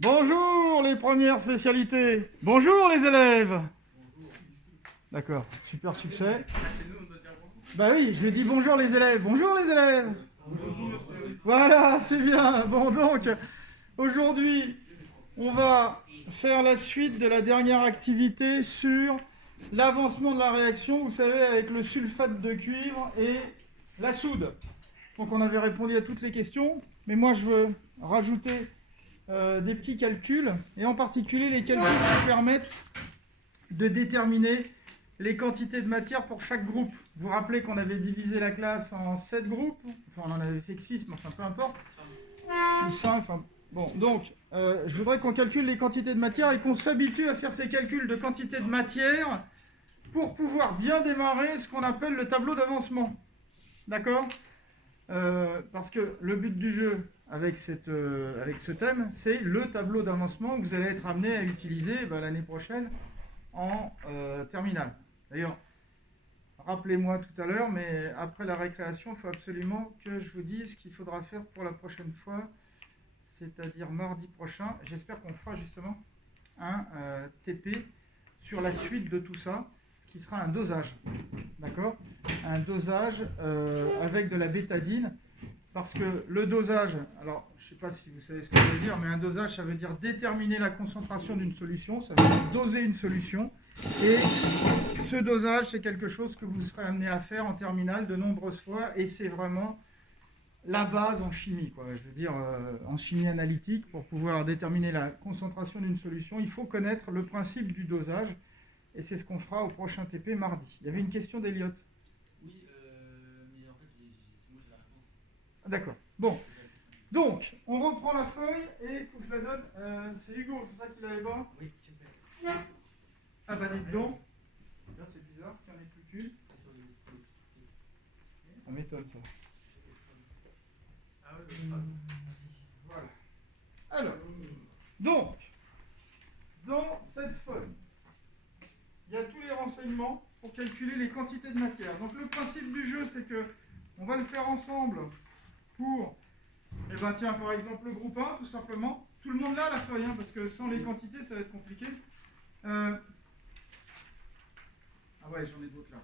Bonjour les premières spécialités. Bonjour les élèves. D'accord, super succès. Bah oui, je dis bonjour les élèves. Bonjour les élèves. Voilà, c'est bien. Bon donc, aujourd'hui, on va faire la suite de la dernière activité sur l'avancement de la réaction, vous savez, avec le sulfate de cuivre et la soude. Donc on avait répondu à toutes les questions, mais moi je veux rajouter des petits calculs, et en particulier les calculs qui permettent de déterminer les quantités de matière pour chaque groupe. Vous vous rappelez qu'on avait divisé la classe en 7 groupes, enfin on en avait fait que 6, mais enfin peu importe, ou 5, enfin bon, donc je voudrais qu'on calcule les quantités de matière et qu'on s'habitue à faire ces calculs de quantité de matière pour pouvoir bien démarrer ce qu'on appelle le tableau d'avancement. D'accord ? Parce que le but du jeu avec ce thème, c'est le tableau d'avancement que vous allez être amené à utiliser l'année prochaine en terminale. D'ailleurs, rappelez-moi tout à l'heure, mais après la récréation, il faut absolument que je vous dise ce qu'il faudra faire pour la prochaine fois, c'est-à-dire mardi prochain. J'espère qu'on fera justement un TP sur la suite de tout ça, ce qui sera un dosage. D'accord ? Un dosage avec de la bétadine. Parce que le dosage, alors je ne sais pas si vous savez ce que ça veut dire, mais un dosage, ça veut dire déterminer la concentration d'une solution, ça veut dire doser une solution. Et ce dosage, c'est quelque chose que vous serez amené à faire en terminale de nombreuses fois, et c'est vraiment la base en chimie, quoi. Je veux dire, en chimie analytique, pour pouvoir déterminer la concentration d'une solution, il faut connaître le principe du dosage, et c'est ce qu'on fera au prochain TP mardi. Il y avait une question d'Eliott. Oui, mais en fait, moi j'ai la réponse. D'accord. Bon. Donc, on reprend la feuille et il faut que je la donne. C'est Hugo, c'est ça qu'il avait pas ? Oui, Ah bah dites donc. C'est bizarre qu'il n'y en ait plus qu'une. Ça m'étonne ça. Ah oui, Voilà. Alors, donc, dans cette feuille, il y a tous les renseignements pour calculer les quantités de matière. Donc le principe du jeu, c'est que on va le faire ensemble pour, tiens, par exemple, le groupe 1, tout simplement. Tout le monde là, la feuille, hein, parce que sans les quantités, ça va être compliqué. Ah ouais, j'en ai d'autres là.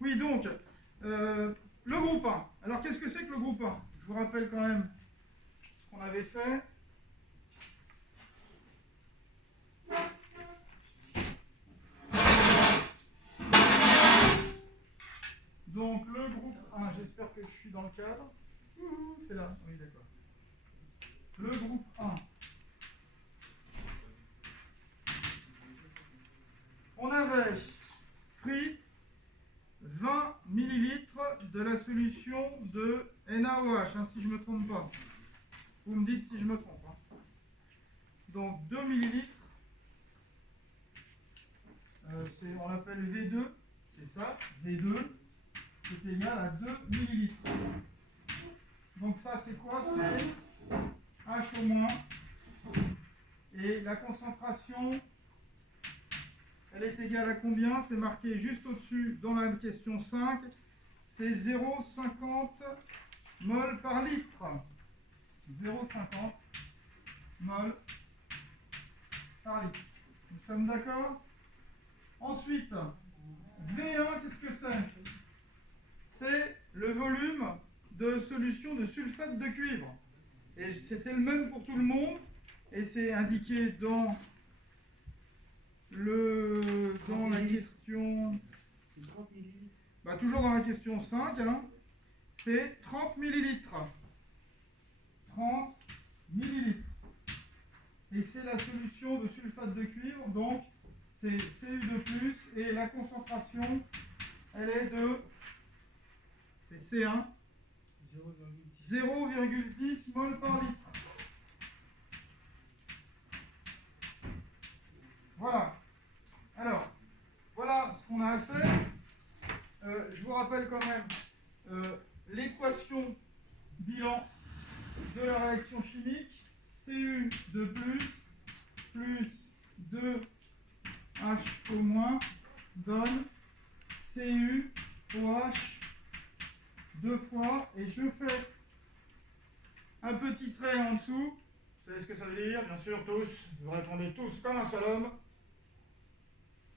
Oui, donc, le groupe 1. Alors, qu'est-ce que c'est que le groupe 1 ? Je vous rappelle quand même ce qu'on avait fait. Donc, le groupe 1, j'espère que je suis dans le cadre. C'est là, oui, d'accord. Le groupe 1. On avait pris 20 ml de la solution de NaOH, hein, si je ne me trompe pas. Vous me dites si je me trompe. Hein. Donc 2 ml, on l'appelle V2, c'est ça, V2, c'est égal à 2 ml. Donc ça c'est quoi ? C'est H au moins. Et la concentration, elle est égale à combien ? C'est marqué juste au-dessus dans la question 5. C'est 0,50 mol par litre. 0,50 mol par litre. Nous sommes d'accord ? Ensuite, V1, qu'est-ce que c'est ? C'est le volume de solution de sulfate de cuivre. Et c'était le même pour tout le monde. Et c'est indiqué dans la question... C'est 30 millilitres. Toujours dans la question 5, hein, c'est 30 millilitres. 30 millilitres. Et c'est la solution de sulfate de cuivre, donc c'est Cu2+, et la concentration, elle est de, c'est C1, 0,10 mol par litre. Voilà. Alors, voilà ce qu'on a à faire. Je vous rappelle quand même l'équation bilan de la réaction chimique. Cu2+, plus 2H au moins donne CuOH 2 fois, et je fais un petit trait en dessous, Vous savez ce que ça veut dire? Bien sûr, tous. Vous répondez tous comme un seul homme.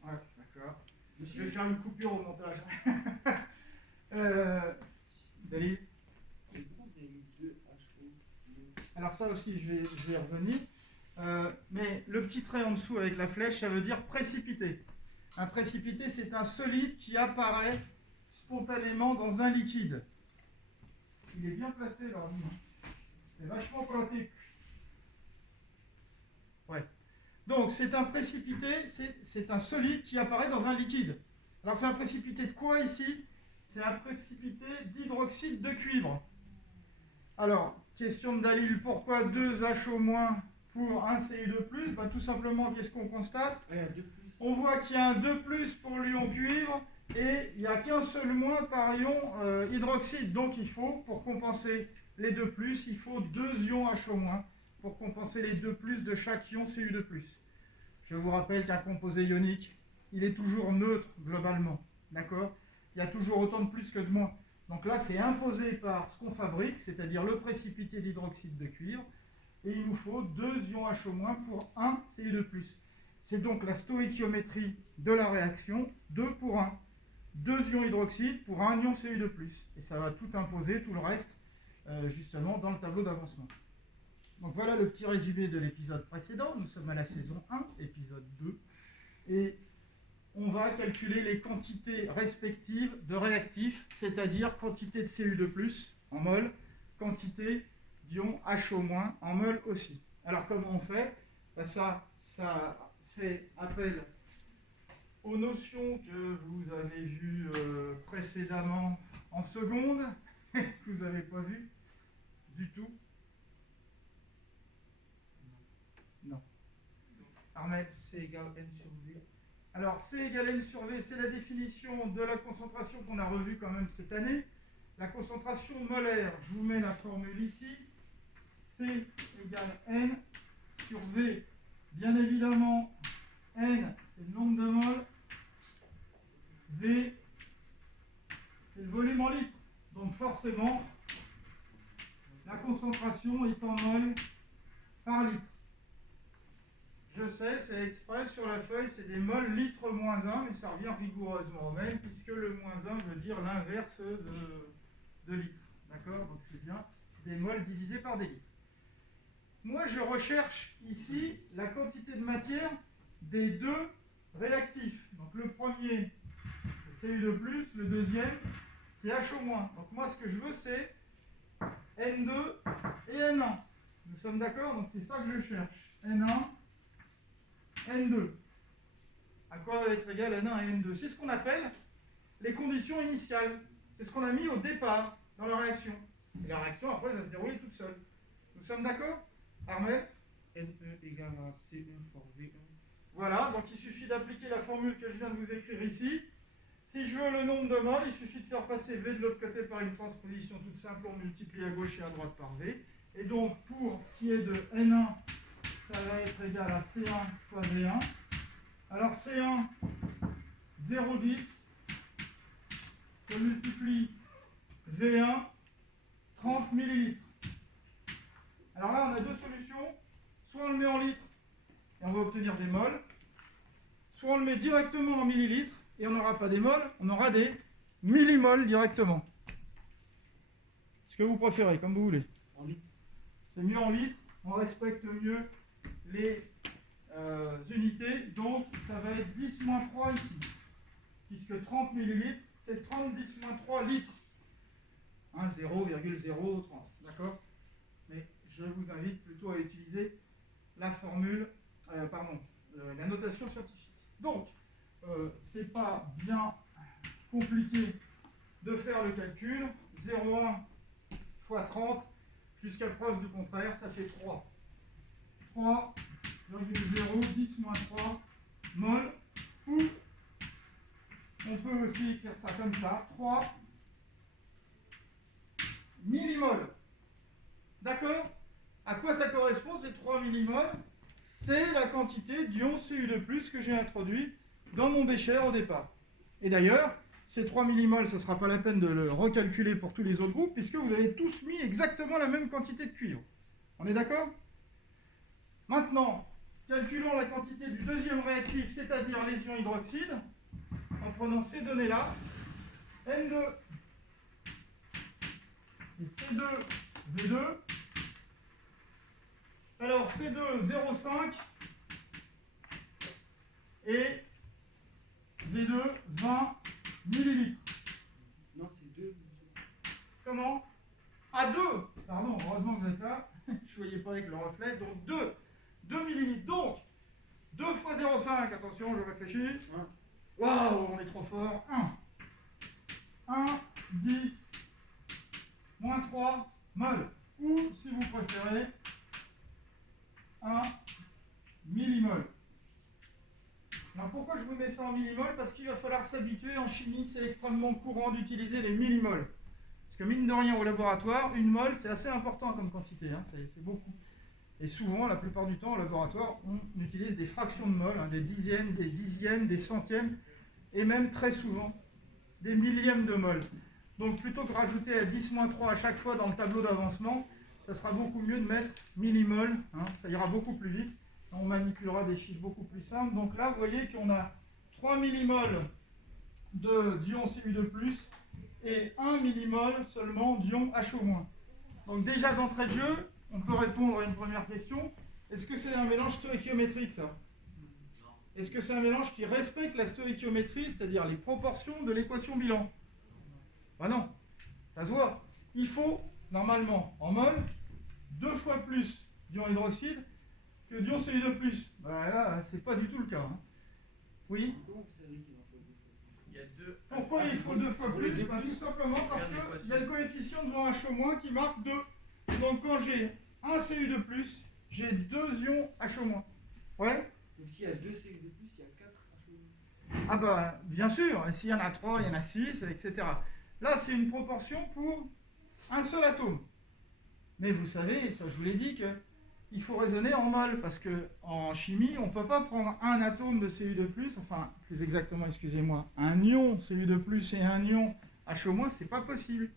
Ouais, d'accord. Je vais faire une coupure au montage. Dalil. Alors ça aussi, je vais y revenir. Mais le petit trait en dessous avec la flèche, ça veut dire précipité. Un précipité, c'est un solide qui apparaît spontanément dans un liquide. Il est bien placé là. C'est vachement pratique. Ouais. Donc c'est un précipité, c'est un solide qui apparaît dans un liquide. Alors c'est un précipité de quoi ici? C'est un précipité d'hydroxyde de cuivre. Alors, question de Dalil, pourquoi 2HO- pour 1 Cu2+? Ben, tout simplement, qu'est-ce qu'on constate? On voit qu'il y a un 2+ pour l'ion cuivre et il n'y a qu'un seul moins par ion hydroxyde. Donc il faut, pour compenser les 2+, il faut 2 ions HO- pour compenser les 2+ de chaque ion Cu2+. Je vous rappelle qu'un composé ionique, il est toujours neutre globalement. D'accord? Il y a toujours autant de plus que de moins. Donc là, c'est imposé par ce qu'on fabrique, c'est-à-dire le précipité d'hydroxyde de cuivre. Et il nous faut 2 ions HO- pour 1 Cu2+. C'est donc la stoïchiométrie de la réaction, 2 pour 1. 2 ions hydroxyde pour 1 ion Cu2+. Et ça va tout imposer, tout le reste, justement, dans le tableau d'avancement. Donc voilà le petit résumé de l'épisode précédent. Nous sommes à la saison 1, épisode 2. Et on va calculer les quantités respectives de réactifs, c'est-à-dire quantité de Cu2+, en mol, quantité d'ion HO- en mol aussi. Alors comment on fait? Ça fait appel aux notions que vous avez vues précédemment en seconde, que vous n'avez pas vues du tout. Non. Ahmed? C égale N sur V. Alors, C égale N sur V, c'est la définition de la concentration qu'on a revue quand même cette année. La concentration molaire, je vous mets la formule ici. C égale N sur V. Bien évidemment, N, c'est le nombre de moles. V, c'est le volume en litres. Donc forcément, la concentration est en mol par litre. Je sais, c'est exprès sur la feuille, c'est des moles litres moins 1, mais ça revient rigoureusement au même, puisque le moins 1 veut dire l'inverse de litre. D'accord? Donc c'est bien des moles divisés par des litres. Moi, je recherche ici la quantité de matière des deux réactifs. Donc le premier, c'est Cu2+, le deuxième, c'est HO-. Donc moi, ce que je veux, c'est N2 et N1. Nous sommes d'accord? Donc c'est ça que je cherche. N1, N2. À quoi va être égal N1 et N2? C'est ce qu'on appelle les conditions initiales. C'est ce qu'on a mis au départ dans la réaction. Et la réaction, après, elle va se dérouler toute seule. Nous sommes d'accord? Armel? N1 égale à C1 fois V1. Voilà, donc il suffit d'appliquer la formule que je viens de vous écrire ici. Si je veux le nombre de moles, il suffit de faire passer V de l'autre côté par une transposition toute simple. On multiplie à gauche et à droite par V. Et donc, pour ce qui est de N1, ça va être égal à C1 fois V1. Alors C1, 0,10. Je multiplie V1, 30 millilitres. Alors là, on a deux solutions. Soit on le met en litres et on va obtenir des moles. Soit on le met directement en millilitres et on n'aura pas des moles, on aura des millimoles directement. Ce que vous préférez, comme vous voulez. En litres. C'est mieux en litres, on respecte mieux les unités. Donc ça va être 10-3 ici. Puisque 30 millilitres, c'est 30 10-3 litres. 0,030. D'accord? Mais je vous invite plutôt à utiliser la formule, la notation scientifique. Donc, c'est pas bien compliqué de faire le calcul. 0,1 fois 30, jusqu'à preuve du contraire, ça fait 3. 3,010-3 mol, ou on peut aussi écrire ça comme ça, 3 millimoles. D'accord? À quoi ça correspond ces 3 millimoles? C'est la quantité d'ion Cu2+, que j'ai introduit dans mon bécher au départ. Et d'ailleurs, ces 3 millimoles, ça ne sera pas la peine de le recalculer pour tous les autres groupes, puisque vous avez tous mis exactement la même quantité de cuivre. On est d'accord? Maintenant, calculons la quantité du deuxième réactif, c'est-à-dire les ions hydroxyde, en prenant ces données-là. N2 et C2V2. Alors C2 0,5 et V2 20 millilitres. Non, c'est 2. Comment? Ah, 2. Pardon, heureusement que vous êtes là. Je ne voyais pas avec le reflet. Donc 2 millilitres. Donc 2 fois 0,5. Attention, je réfléchis. Waouh, on est trop fort. 1, 10, moins 3 mol. Ou, si vous préférez, 1 millimol. Alors pourquoi je vous mets ça en millimol? Parce qu'il va falloir s'habituer. En chimie, c'est extrêmement courant d'utiliser les millimoles. Parce que mine de rien, au laboratoire, une mol, c'est assez important comme quantité. Hein, c'est beaucoup. Et souvent, la plupart du temps, au laboratoire, on utilise des fractions de mol, hein, des dixièmes, des centièmes, et même très souvent, des millièmes de mol. Donc plutôt que de rajouter à 10-3 à chaque fois dans le tableau d'avancement, ça sera beaucoup mieux de mettre millimol, hein, ça ira beaucoup plus vite. On manipulera des chiffres beaucoup plus simples. Donc là, vous voyez qu'on a 3 millimoles d'ion Cu2+, et 1 millimol seulement d'ion HO-. Donc déjà d'entrée de jeu, on peut répondre à une première question. Est-ce que c'est un mélange stéréchiométrique, ça? Est-ce que c'est un mélange qui respecte la stéréchiométrie, c'est-à-dire les proportions de l'équation bilan? Ben non, ça se voit. Il faut, normalement, en mol, 2 fois plus d'ion hydroxyde que d'ion Cu2+. Ben là, c'est pas du tout le cas. Hein. Oui? Pourquoi il faut 2 fois plus? Ben, tout simplement parce qu'il y a le coefficient devant HO- qui marque 2. Donc quand j'ai un Cu2+, j'ai 2 ions HO-. Ouais? Donc s'il y a 2 CU de plus, il y a 4 HO. Ah bah bien sûr, s'il y en a 3, il y en a 6, etc. Là, c'est une proportion pour un seul atome. Mais vous savez, ça je vous l'ai dit, qu'il faut raisonner en mol, parce qu'en chimie, on ne peut pas prendre un atome de Cu2+, enfin, plus exactement, excusez-moi, un ion Cu2+, et un ion HO-, c'est pas possible.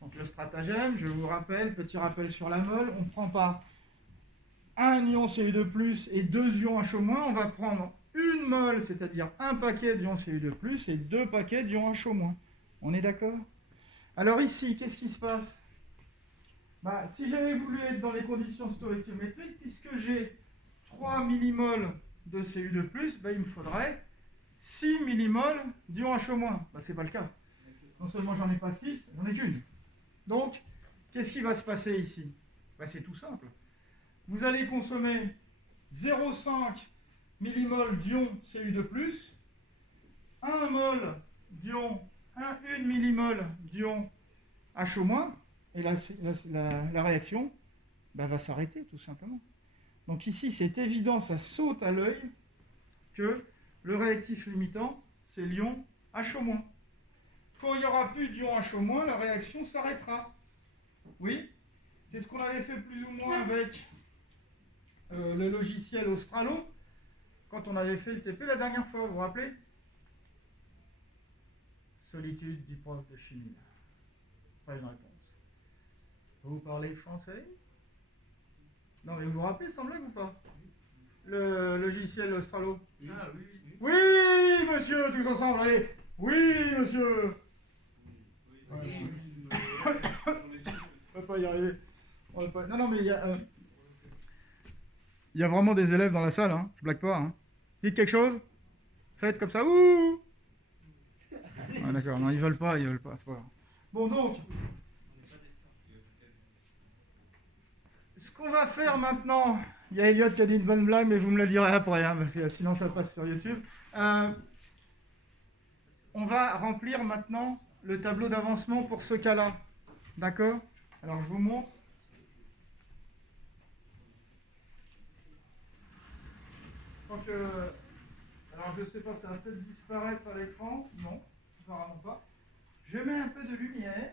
Donc le stratagème, je vous rappelle, petit rappel sur la mol, on ne prend pas un ion Cu2+, et 2 ions HO-, on va prendre une mol, c'est-à-dire un paquet d'ions Cu2+, et 2 paquets d'ions HO-. On est d'accord? Alors ici, qu'est-ce qui se passe? Bah, si j'avais voulu être dans les conditions stéréchiométriques, puisque j'ai 3 millimoles de Cu2+, bah, il me faudrait 6 millimoles d'ion HO-. Bah, c'est pas le cas. Non seulement j'en ai pas 6, j'en ai qu'une. Donc, qu'est-ce qui va se passer ici? Bah, c'est tout simple. Vous allez consommer 0,5 millimoles d'ion Cu2+, 1 mol d'ion, 1 millimole d'ion HO-, et la réaction bah, va s'arrêter tout simplement. Donc ici, c'est évident, ça saute à l'œil que le réactif limitant, c'est l'ion HO-. Quand il n'y aura plus d'ion HO-, la réaction s'arrêtera. Oui, c'est ce qu'on avait fait plus ou moins avec le logiciel Australo, quand on avait fait le TP la dernière fois, vous vous rappelez? Solitude du prof de chimie. Pas une réponse. Vous parlez français? Non, mais vous vous rappelez sans blague ou pas? Le logiciel Australo? Ah oui, oui. Oui, monsieur, tous ensemble, allez! Oui, monsieur! Oui, On va pas y arriver. On va pas... Non, mais il y a vraiment des élèves dans la salle, hein. Je blague pas. Hein. Dites quelque chose. Faites comme ça. Ouh. Ah, d'accord, non, ils veulent pas, c'est pas grave. Bon, donc, ce qu'on va faire maintenant, il y a Elliot qui a dit une bonne blague, mais vous me la direz après, hein, parce que sinon ça passe sur YouTube. On va remplir maintenant le tableau d'avancement pour ce cas-là. D'accord? Alors, je vous montre. Donc, alors, je ne sais pas, ça va peut-être disparaître à l'écran. Non, apparemment pas. Je mets un peu de lumière.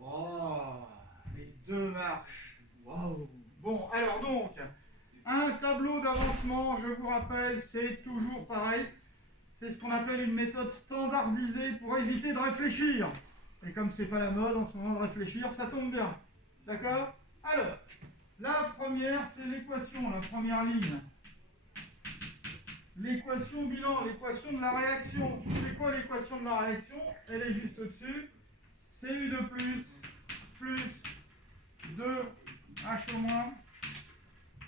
Oh, les 2 marches. Wow. Bon, alors donc, un tableau d'avancement, je vous rappelle, c'est toujours pareil. C'est ce qu'on appelle une méthode standardisée pour éviter de réfléchir. Et comme c'est pas la mode en ce moment de réfléchir, ça tombe bien. D'accord? Alors, la première, c'est l'équation, la première ligne. L'équation bilan, l'équation de la réaction. C'est quoi l'équation de la réaction? Elle est juste au-dessus. Cu2 plus 2H au moins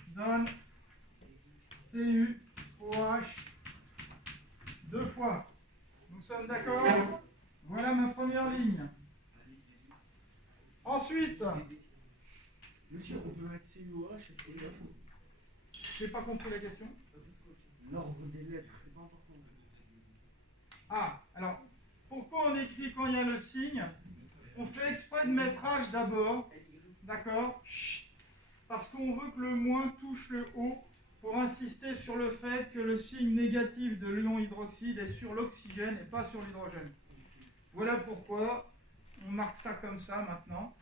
donne CuOH 2 fois. Nous sommes d'accord? Voilà ma première ligne. Ensuite, Monsieur, on peut mettre CUOH et CUOH. j'ai pas compris la question. L'ordre des lettres, c'est pas important. Ah, alors, pourquoi on écrit quand il y a le signe? On fait exprès de mettre H d'abord, d'accord? Parce qu'on veut que le moins touche le haut pour insister sur le fait que le signe négatif de l'ion hydroxyde est sur l'oxygène et pas sur l'hydrogène. Voilà pourquoi on marque ça comme ça maintenant.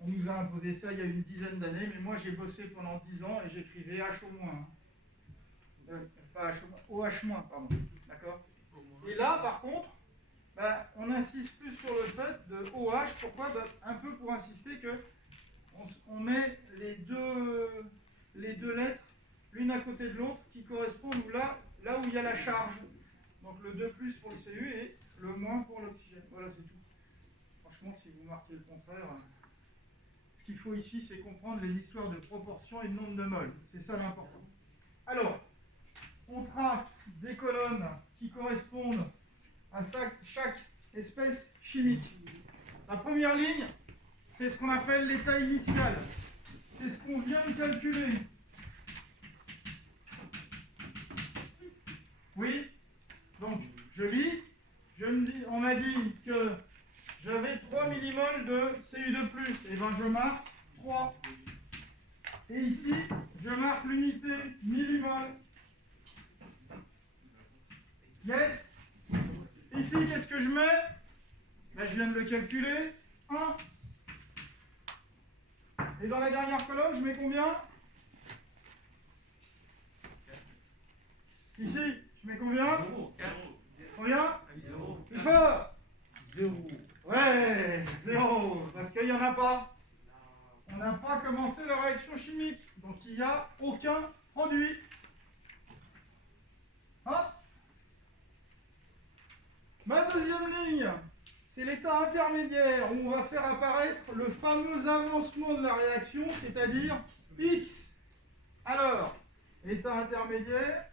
On nous a imposé ça il y a une dizaine d'années, mais moi j'ai bossé pendant 10 ans et j'écrivais H au moins. Pas H au moins, OH-, pardon. D'accord? Et là, par contre, on insiste plus sur le fait de OH. Pourquoi? Un peu pour insister que on met les deux lettres l'une à côté de l'autre qui correspondent là où il y a la charge. Donc le 2 plus pour le Cu et le moins pour l'oxygène. Voilà, c'est tout. Franchement, si vous marquez le contraire, ce qu'il faut ici, c'est comprendre les histoires de proportions et de nombre de moles. C'est ça l'important. Alors, on trace des colonnes qui correspondent à chaque espèce chimique. La première ligne, c'est ce qu'on appelle l'état initial. C'est ce qu'on vient de calculer. Oui? Donc, je lis. On m'a dit que j'avais 3 millimoles de Cu2+. Et bien, je marque 3. Et ici, je marque l'unité millimole. Yes? Ici, qu'est-ce que je mets? Je viens de le calculer. 1. Et dans la dernière colonne, je mets combien? Ici, je mets combien? Combien? Plus fort! 0. Ouais, 0. Parce qu'il n'y en a pas. On n'a pas commencé la réaction chimique. Donc il n'y a aucun produit. Hein? Ma deuxième ligne, c'est l'état intermédiaire où on va faire apparaître le fameux avancement de la réaction, c'est-à-dire X. Alors, état intermédiaire.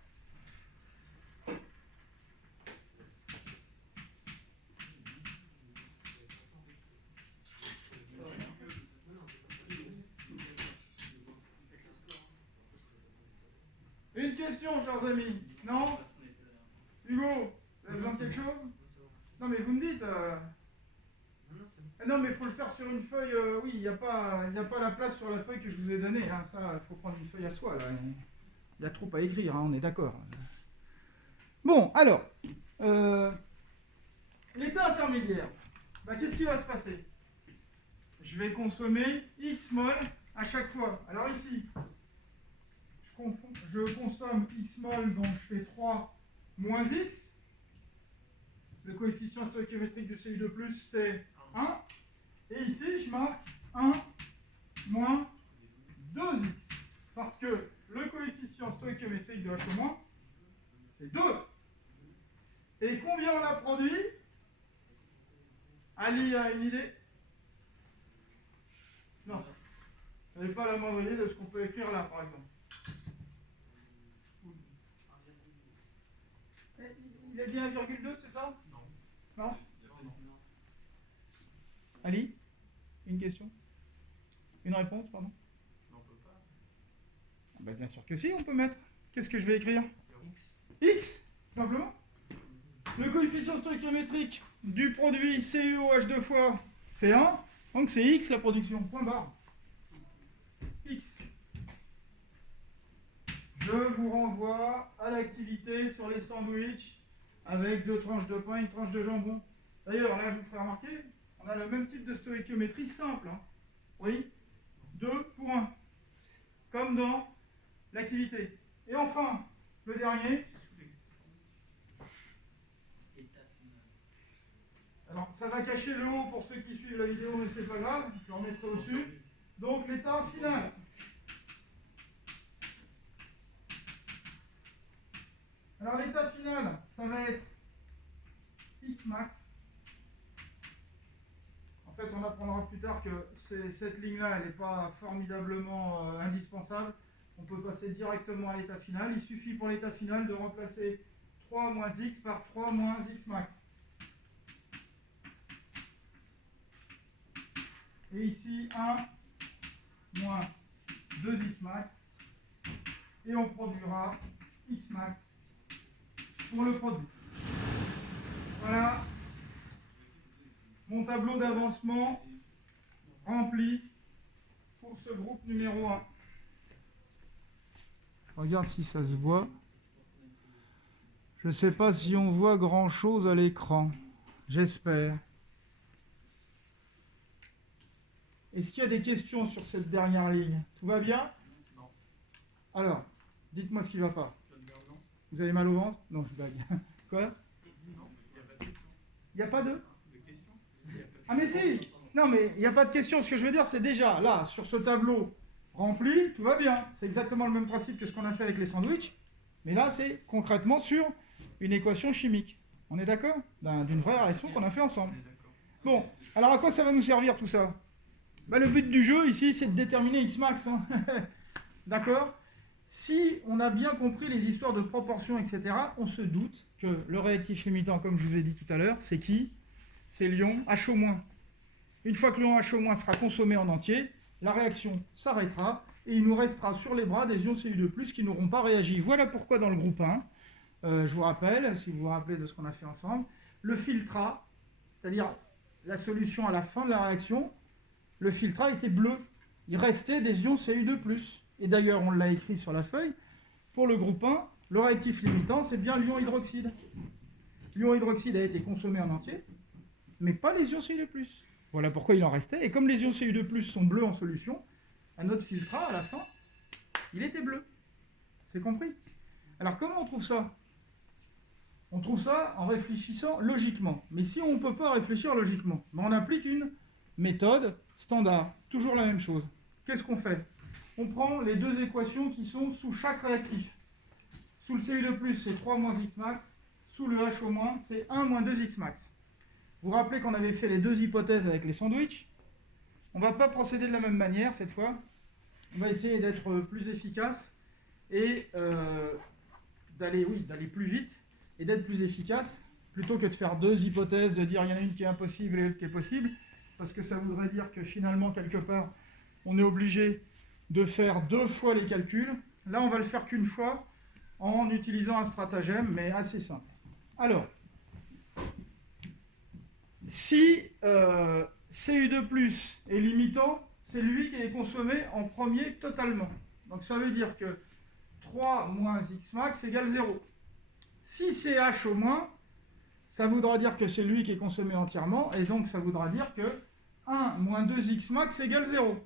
Une question, chers amis. Non? Hugo, vous avez besoin de quelque chose? Non, mais vous me dites. Non, mais il faut le faire sur une feuille. Oui, il n'y a pas la place sur la feuille que je vous ai donnée. Hein. Ça, il faut prendre une feuille à soi. Là. Il y a trop à écrire, hein, on est d'accord. Bon, alors. L'état intermédiaire. Qu'est-ce qui va se passer? Je vais consommer X mol à chaque fois. Alors ici, je consomme X mol, donc je fais 3 moins X. Le coefficient stoichiométrique du Cu2+, c'est 1. Et ici, je marque 1 moins 2X. Parce que le coefficient stoichiométrique de H-, c'est 2. Et combien on a produit? Ali a une idée? Non. Vous n'avez pas la moindre idée de ce qu'on peut écrire là, par exemple. Il a dit 1,2, c'est ça? Non. Ali? Une question? Une réponse, pardon? Non, on peut pas. Bien sûr que si, on peut mettre. Qu'est-ce que je vais écrire? X, simplement. Le coefficient stoichiométrique du produit CuOH 2 fois, c'est 1. Donc c'est X la production. Point barre. X. Je vous renvoie à l'activité sur les sandwichs avec 2 tranches de pain, une tranche de jambon. D'ailleurs, là, je vous ferai remarquer, on a le même type de stoichiométrie simple. Hein. Oui, 2 pour 1. Comme dans l'activité. Et enfin, le dernier. Alors, ça va cacher le haut pour ceux qui suivent la vidéo, mais c'est pas grave, je le remettrai au-dessus. Donc l'état final. Alors l'état final, ça va être x max. En fait, on apprendra plus tard que cette ligne-là, elle n'est pas formidablement indispensable. On peut passer directement à l'état final. Il suffit pour l'état final de remplacer 3 moins x par 3 moins x max. Et ici, 1 moins 2x max. Et on produira x max pour le produit. Voilà mon tableau d'avancement rempli pour ce groupe numéro 1. Regarde si ça se voit. Je ne sais pas si on voit grand-chose à l'écran. J'espère. Est-ce qu'il y a des questions sur cette dernière ligne? Tout va bien? Non. Alors, dites-moi ce qui ne va pas. Je viens de dire non. Vous avez mal au ventre? Non, je blague. Quoi? Non, il n'y a pas de question. Il n'y a pas de... De question. Il y a pas de Ah mais question. si! Non mais il n'y a pas de question. Ce que je veux dire, c'est déjà, là, sur ce tableau rempli, tout va bien. C'est exactement le même principe que ce qu'on a fait avec les sandwichs. Mais là, c'est concrètement sur une équation chimique. On est d'accord? D'une vraie réaction qu'on a fait ensemble. On est d'accord. Bon, alors à quoi ça va nous servir tout ça? Bah, le but du jeu ici, c'est de déterminer x max. Hein. D'accord? Si on a bien compris les histoires de proportions, etc., on se doute que le réactif limitant, comme je vous ai dit tout à l'heure, c'est qui? C'est l'ion H-. Une fois que l'ion H- sera consommé en entier, la réaction s'arrêtera et il nous restera sur les bras des ions Cu2+, qui n'auront pas réagi. Voilà pourquoi dans le groupe 1, je vous rappelle, si vous vous rappelez de ce qu'on a fait ensemble, le filtrat, c'est-à-dire la solution à la fin de la réaction, le filtrat était bleu. Il restait des ions Cu2+. Et d'ailleurs, on l'a écrit sur la feuille, pour le groupe 1, le réactif limitant, c'est bien l'ion hydroxyde. L'ion hydroxyde a été consommé en entier, mais pas les ions Cu2+. Voilà pourquoi il en restait. Et comme les ions Cu2+ sont bleus en solution, à notre filtrat, à la fin, il était bleu. C'est compris? Alors comment on trouve ça? On trouve ça en réfléchissant logiquement. Mais si on ne peut pas réfléchir logiquement, on applique une méthode standard. Toujours la même chose. Qu'est-ce qu'on fait? On prend les deux équations qui sont sous chaque réactif. Sous le Cu2+, c'est 3 moins x max. Sous le H-, c'est 1 moins 2x max. Vous vous rappelez qu'on avait fait les deux hypothèses avec les sandwichs. On ne va pas procéder de la même manière cette fois. On va essayer d'être plus efficace et d'aller plus vite et d'être plus efficace, plutôt que de faire deux hypothèses, de dire il y en a une qui est impossible et l'autre qui est possible, parce que ça voudrait dire que finalement, quelque part, on est obligé de faire deux fois les calculs. Là, on va le faire qu'une fois, en utilisant un stratagème, mais assez simple. Alors, si Cu2+ est limitant, c'est lui qui est consommé en premier totalement. Donc ça veut dire que 3 moins x max égale 0. Si c'est H-, ça voudra dire que c'est lui qui est consommé entièrement, et donc ça voudra dire que 1 moins 2x max égale 0.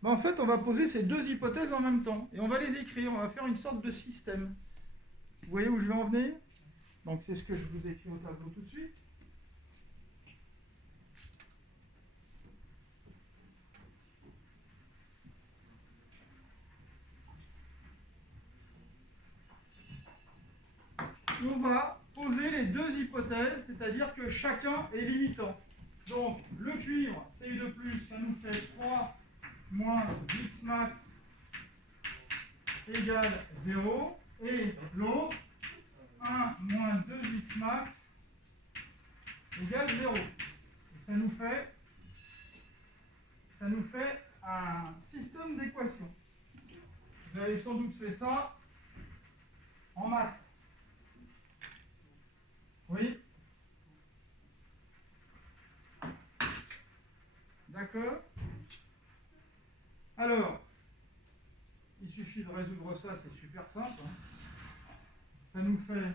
Ben, en fait, on va poser ces deux hypothèses en même temps, et on va les écrire, on va faire une sorte de système. Vous voyez où je vais en venir? Donc c'est ce que je vous écris au tableau tout de suite. On va poser les deux hypothèses, c'est-à-dire que chacun est limitant. Donc, le cuivre, Cu2+, ça nous fait 3 moins x max égale 0, et l'autre, 1 moins 2x max égale 0. Et ça nous fait un système d'équations. Vous avez sans doute fait ça en maths. Oui? D'accord? Alors, il suffit de résoudre ça, c'est super simple. Hein. Ça nous fait...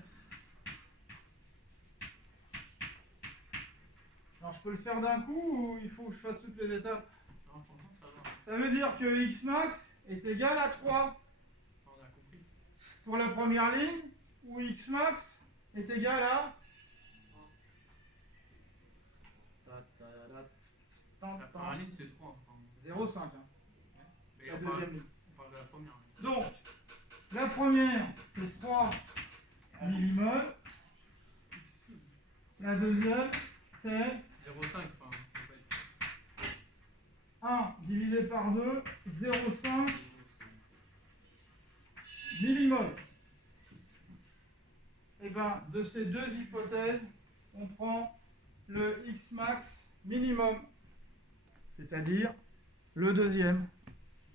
Alors, je peux le faire d'un coup ou il faut que je fasse toutes les étapes? Non, franchement, ça va. Ça veut dire que x max est égal à 3 On a compris. pour la première ligne, ou x max est égal à... La première ligne, c'est 3. 0,5. Hein. la on deuxième parle- ligne. On parle de la première. Donc, la première, c'est 3 millimoles. La deuxième, c'est 0,5, enfin, on peut pas 1 divisé par 2, 0,5 millimoles. Et bien, de ces deux hypothèses, on prend le X max minimum, c'est-à-dire le deuxième.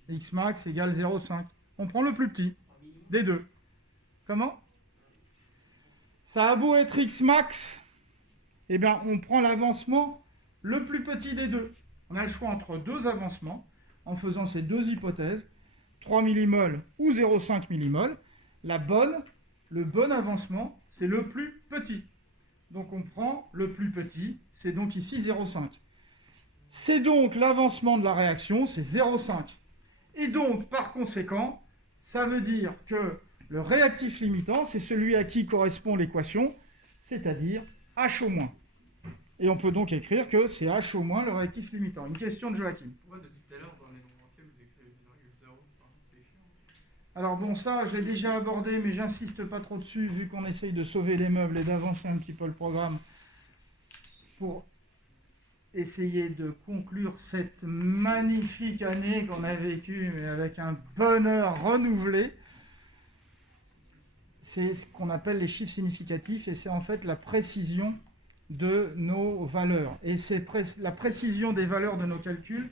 X max égale 0,5. On prend le plus petit des deux. Comment? Ça a beau être X max, eh bien, on prend l'avancement le plus petit des deux. On a le choix entre deux avancements en faisant ces deux hypothèses, 3 millimoles ou 0,5 millimoles. Le bon avancement, c'est le plus petit. Donc on prend le plus petit, c'est donc ici 0,5. C'est donc l'avancement de la réaction, c'est 0,5. Et donc, par conséquent, ça veut dire que le réactif limitant, c'est celui à qui correspond l'équation, c'est-à-dire H au moins. Et on peut donc écrire que c'est H au moins le réactif limitant. Une question de Joachim. Pourquoi depuis tout à l'heure, dans les nombres entiers, vous écrivez 0,0? Enfin, c'est chiant. Alors bon, ça, je l'ai déjà abordé, mais j'insiste pas trop dessus, vu qu'on essaye de sauver les meubles et d'avancer un petit peu le programme pour essayer de conclure cette magnifique année qu'on a vécue, mais avec un bonheur renouvelé. C'est ce qu'on appelle les chiffres significatifs, et c'est en fait la précision de nos valeurs. Et la précision des valeurs de nos calculs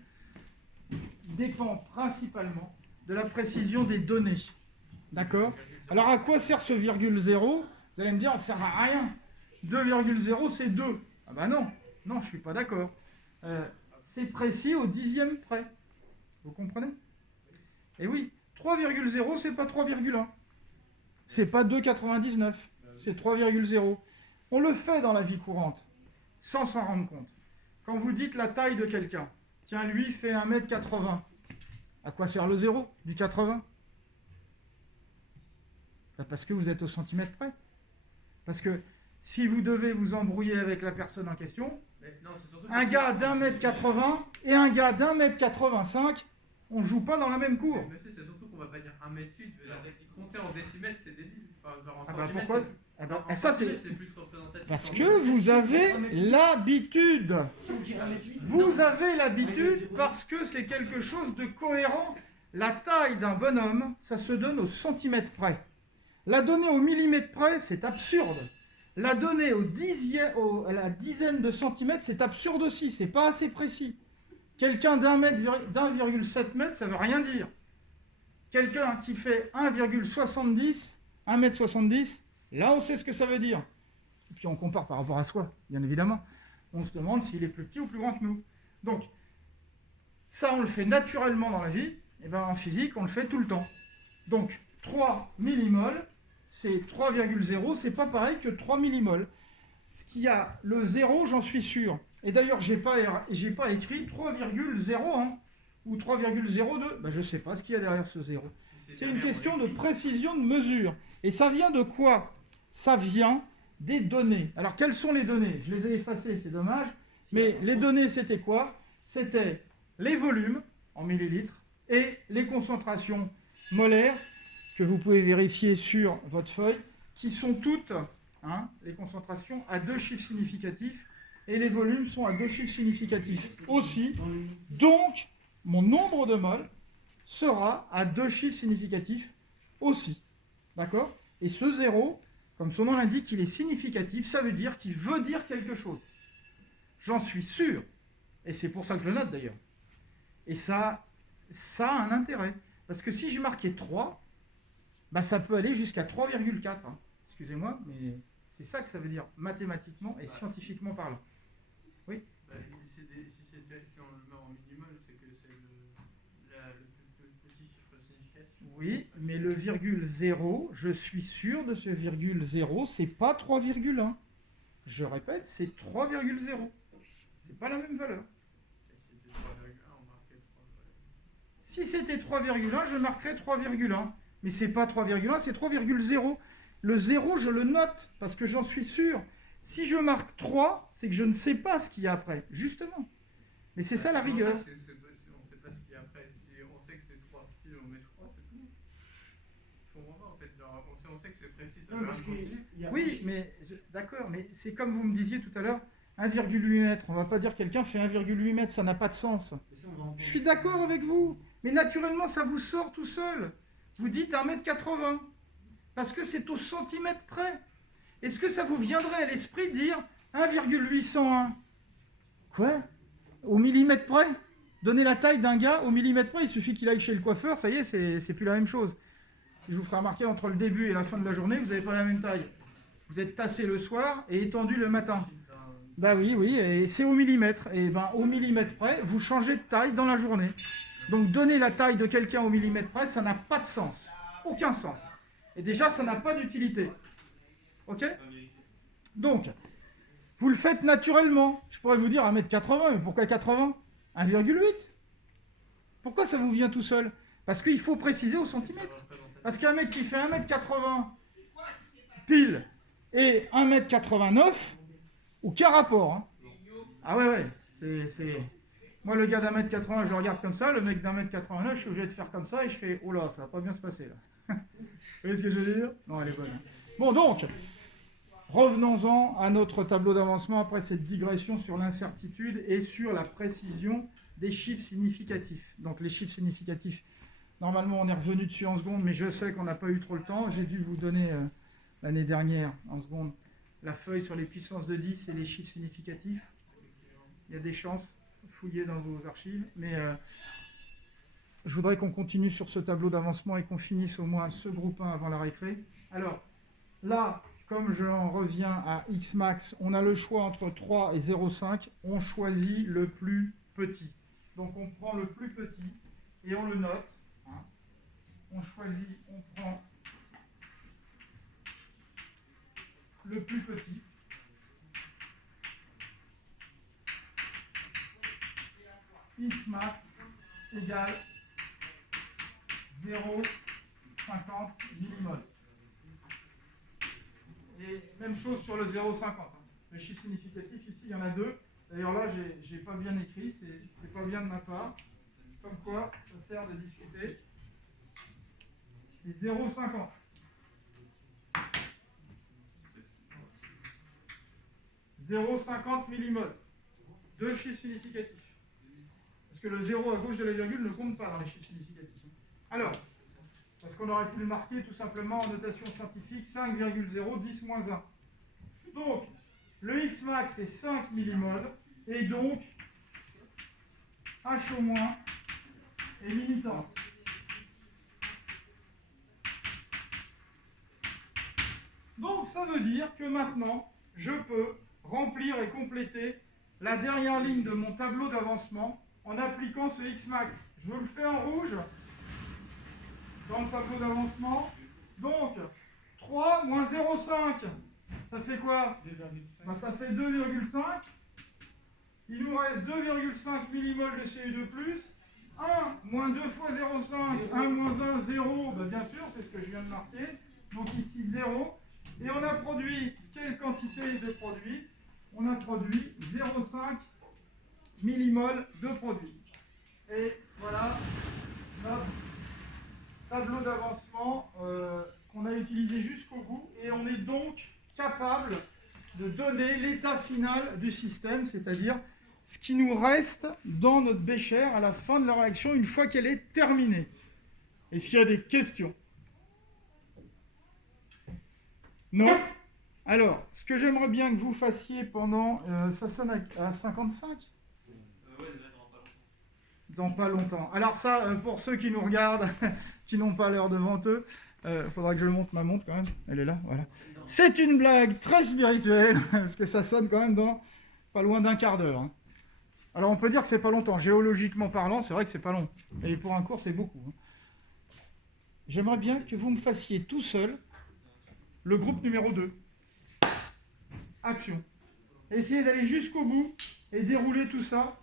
dépend principalement de la précision des données. D'accord? Alors à quoi sert ce virgule 0? Vous allez me dire, ça ne sert à rien. 2,0 c'est 2. Ah bah non, non, je ne suis pas d'accord. C'est précis au dixième près. Vous comprenez? Et oui, 3,0 c'est pas 3,1. C'est pas 2,99. C'est 3,0. On le fait dans la vie courante, sans s'en rendre compte. Quand vous dites la taille de quelqu'un, tiens, lui fait 1m80. À quoi sert le 0 du 80? Parce que vous êtes au centimètre près. Parce que si vous devez vous embrouiller avec la personne en question, Non, c'est surtout un gars d'1m80 et un gars d'1m85, on ne joue pas dans la même cour. Mais c'est surtout qu'on va pas dire 1m8, compter en décimètres, c'est débile. Enfin, genre en Ah bah centimètres, pourquoi? c'est- Ah bah, en ça centimètres, c'est c'est plus représentatif. parce en que mètres. vous avez l'habitude. Si on dit 1m8, Vous avez l'habitude parce que c'est quelque chose de cohérent. La taille d'un bonhomme, ça se donne au centimètre près. La donner au millimètre près, c'est absurde. La donner à la dizaine de centimètres, c'est absurde aussi. C'est pas assez précis. Quelqu'un d'1,7 mètre, ça veut rien dire. Quelqu'un qui fait 1,70, 1m70, là on sait ce que ça veut dire. Et puis on compare par rapport à soi, bien évidemment. On se demande s'il est plus petit ou plus grand que nous. Donc, ça on le fait naturellement dans la vie, et bien en physique on le fait tout le temps. Donc, 3 millimoles, c'est 3,0, c'est pas pareil que 3 millimoles. Ce qu'il y a, le 0, j'en suis sûr. Et d'ailleurs, j'ai pas écrit 3,01 ou 3,02. Ben, je ne sais pas ce qu'il y a derrière ce 0. C'est une question de précision de mesure. Et ça vient de quoi? Ça vient des données. Alors, quelles sont les données? Je les ai effacées, c'est dommage. Mais les données, c'était quoi? C'était les volumes en millilitres et les concentrations molaires que vous pouvez vérifier sur votre feuille, qui sont toutes, les concentrations à 2 chiffres significatifs, et les volumes sont à 2 chiffres significatifs aussi. Donc, mon nombre de moles sera à 2 chiffres significatifs aussi. D'accord? Et ce 0, comme son nom l'indique, il est significatif, ça veut dire qu'il veut dire quelque chose. J'en suis sûr. Et c'est pour ça que je le note d'ailleurs. Et ça a un intérêt. Parce que si je marquais 3, bah ça peut aller jusqu'à 3,4. Excusez-moi, mais c'est ça que ça veut dire mathématiquement et scientifiquement parlant. Oui. Bah, si on le met en minimal, c'est que c'est le plus petit chiffre significatif. Oui, mais le virgule 0, je suis sûr de ce virgule 0, c'est pas 3,1. Je répète, c'est 3,0. C'est pas la même valeur. Et si c'était 3,1, on marquait 3,1. Si c'était 3,1, je marquerais 3,1. Mais c'est pas 3,1, c'est 3,0. Le 0, je le note parce que j'en suis sûr. Si je marque 3, c'est que je ne sais pas ce qu'il y a après, justement. Mais c'est ça la rigueur. On ne sait pas ce qu'il y a après. Si on sait que c'est 3. en fait. Genre, on sait que c'est précis, ça Non, fait parce un qu'il continu. y a Oui, mais d'accord, mais c'est comme vous me disiez tout à l'heure, 1,8 mètre. On va pas dire quelqu'un fait 1,8 mètre, ça n'a pas de sens. Mais ça, on va en Je suis d'accord avec vous, mais naturellement, ça vous sort tout seul. Vous dites 1,80 m, parce que c'est au centimètre près. Est-ce que ça vous viendrait à l'esprit de dire 1,801? Quoi? Au millimètre près? Donner la taille d'un gars au millimètre près, il suffit qu'il aille chez le coiffeur, ça y est, c'est plus la même chose. Si je vous ferai remarquer, entre le début et la fin de la journée, vous n'avez pas la même taille. Vous êtes tassé le soir et étendu le matin. Bah oui, et c'est au millimètre. Et ben au millimètre près, vous changez de taille dans la journée. Donc donner la taille de quelqu'un au millimètre près, ça n'a pas de sens. Aucun sens. Et déjà, ça n'a pas d'utilité. Ok? Donc, vous le faites naturellement. Je pourrais vous dire 1,80 m, mais pourquoi 80? 1,8? Pourquoi ça vous vient tout seul? Parce qu'il faut préciser au centimètre. Parce qu'un mec qui fait 1,80 m pile et 1,89 m, aucun rapport. Hein. Ah ouais, c'est... Moi, le gars d'1,80 m, je le regarde comme ça, le mec d'1,89 m, je suis obligé de faire comme ça et je fais, oh là, ça va pas bien se passer là. Vous voyez ce que je veux dire? Non, elle est bonne. Hein. Bon, donc, revenons-en à notre tableau d'avancement après cette digression sur l'incertitude et sur la précision des chiffres significatifs. Donc, les chiffres significatifs, normalement, on est revenu dessus en seconde, mais je sais qu'on n'a pas eu trop le temps. J'ai dû vous donner l'année dernière, en seconde, la feuille sur les puissances de 10 et les chiffres significatifs. Il y a des chances, fouillez dans vos archives. Mais je voudrais qu'on continue sur ce tableau d'avancement et qu'on finisse au moins ce groupe 1 avant la récré. Alors, là, comme j'en reviens à X max, on a le choix entre 3 et 0,5. On choisit le plus petit. Donc, on prend le plus petit et on le note. Hein. On choisit, on prend le plus petit. X max égale 0,50 millimol. Et même chose sur le 0,50. Hein. Le chiffre significatif, ici, il y en a deux. D'ailleurs, là, j'ai pas bien écrit, c'est pas bien de ma part. Comme quoi, ça sert de discuter. Et 0,50. 0,50 millimol. Deux chiffres significatifs. Parce que le 0 à gauche de la virgule ne compte pas dans les chiffres significatifs. Alors, parce qu'on aurait pu le marquer tout simplement en notation scientifique 5,0 10 moins 1. Donc, le X max est 5 millimol, et donc, H au moins est limitant. Donc, ça veut dire que maintenant, je peux remplir et compléter la dernière ligne de mon tableau d'avancement en appliquant ce X max. Je vous le fais en rouge dans le tableau d'avancement. Donc, 3 moins 0,5, ça fait quoi? Ben, ça fait 2,5. Il nous reste 2,5 millimol de Cu2+. 1 moins 2 fois 0,5, 1 moins 1, 0. Ben, bien sûr, c'est ce que je viens de marquer. Donc ici, 0. Et on a produit quelle quantité de produit? On a produit 0,5 millimol de produit. Et voilà notre tableau d'avancement qu'on a utilisé jusqu'au bout. Et on est donc capable de donner l'état final du système, c'est-à-dire ce qui nous reste dans notre bécher à la fin de la réaction une fois qu'elle est terminée. Est-ce qu'il y a des questions? Non? Alors, ce que j'aimerais bien que vous fassiez pendant... ça sonne à 55? Dans pas longtemps. Alors ça, pour ceux qui nous regardent, qui n'ont pas l'heure devant eux, faudra que je monte ma montre quand même. Elle est là, voilà. C'est une blague très spirituelle, parce que ça sonne quand même dans pas loin d'un quart d'heure. Hein. Alors on peut dire que c'est pas longtemps. Géologiquement parlant, c'est vrai que c'est pas long. Et pour un cours, c'est beaucoup. Hein. J'aimerais bien que vous me fassiez tout seul le groupe numéro 2. Action. Essayez d'aller jusqu'au bout et dérouler tout ça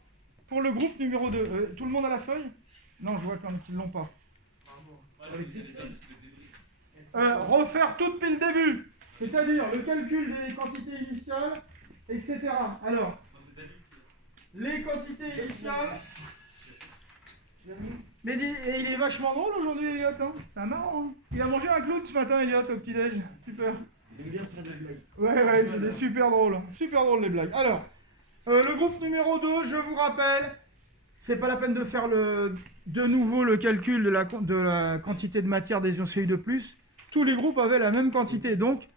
pour le groupe numéro 2. Tout le monde a la feuille? Non, je vois quand même qu'ils ne l'ont pas. Refaire tout depuis le début, c'est-à-dire le calcul des quantités initiales, etc. Alors, les quantités initiales, Mais et il est vachement drôle aujourd'hui, Elliot. Hein, c'est marrant. Hein, il a mangé un clown ce matin, Elliot, au petit-déj. Super. Il aime bien faire des blagues. Ouais, c'est des super drôles. Super drôles les blagues. Alors, le groupe numéro 2, je vous rappelle, c'est pas la peine de faire de nouveau le calcul de la quantité de matière des ions Cu2+. Tous les groupes avaient la même quantité, donc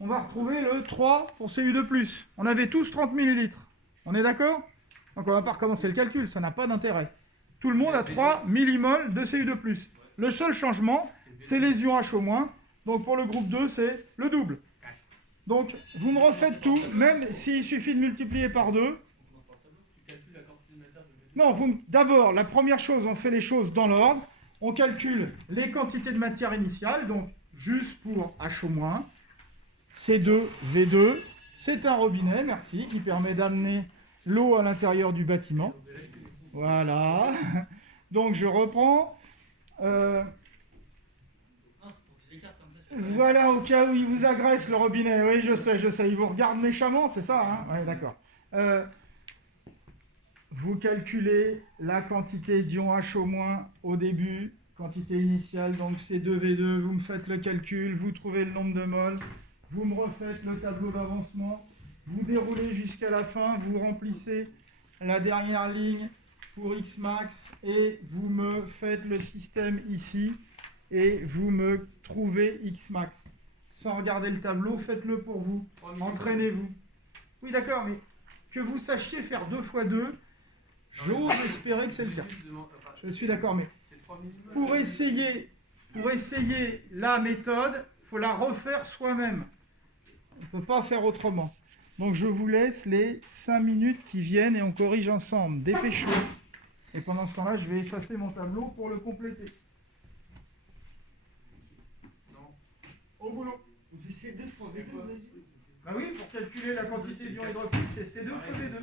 on va retrouver le 3 pour Cu2+. On avait tous 30 ml. On est d'accord? Donc on va pas recommencer le calcul, ça n'a pas d'intérêt. Tout le monde a 3 millimoles de Cu2+. Le seul changement, c'est les ions H-. Donc pour le groupe 2, c'est le double. Donc vous me refaites tout, même s'il suffit de multiplier par 2. Non, d'abord, la première chose, on fait les choses dans l'ordre. On calcule les quantités de matière initiale, donc juste pour H-, C2, V2. C'est un robinet, merci, qui permet d'amener l'eau à l'intérieur du bâtiment. Voilà. Donc je reprends. Voilà, au cas où il vous agresse le robinet. Oui, je sais. Il vous regarde méchamment, c'est ça, hein? Oui, d'accord. Vous calculez la quantité d'ion H- au début, quantité initiale, donc C2V2, vous me faites le calcul, vous trouvez le nombre de moles, vous me refaites le tableau d'avancement, vous déroulez jusqu'à la fin, vous remplissez la dernière ligne pour Xmax et vous me faites le système ici et vous me trouvez Xmax. Sans regarder le tableau, faites-le pour vous, entraînez-vous. Oui, d'accord, mais que vous sachiez faire 2 x 2, j'ose espérer que c'est le cas. Je suis d'accord, mais pour essayer la méthode, il faut la refaire soi-même. On ne peut pas faire autrement. Donc je vous laisse les 5 minutes qui viennent et on corrige ensemble. Dépêchez-vous. Et pendant ce temps-là, je vais effacer mon tableau pour le compléter. Au boulot. On fait C2 pour V2, on a dit. Bah oui, pour calculer la quantité d'ion hydroxyde, c'est C2 fois V2.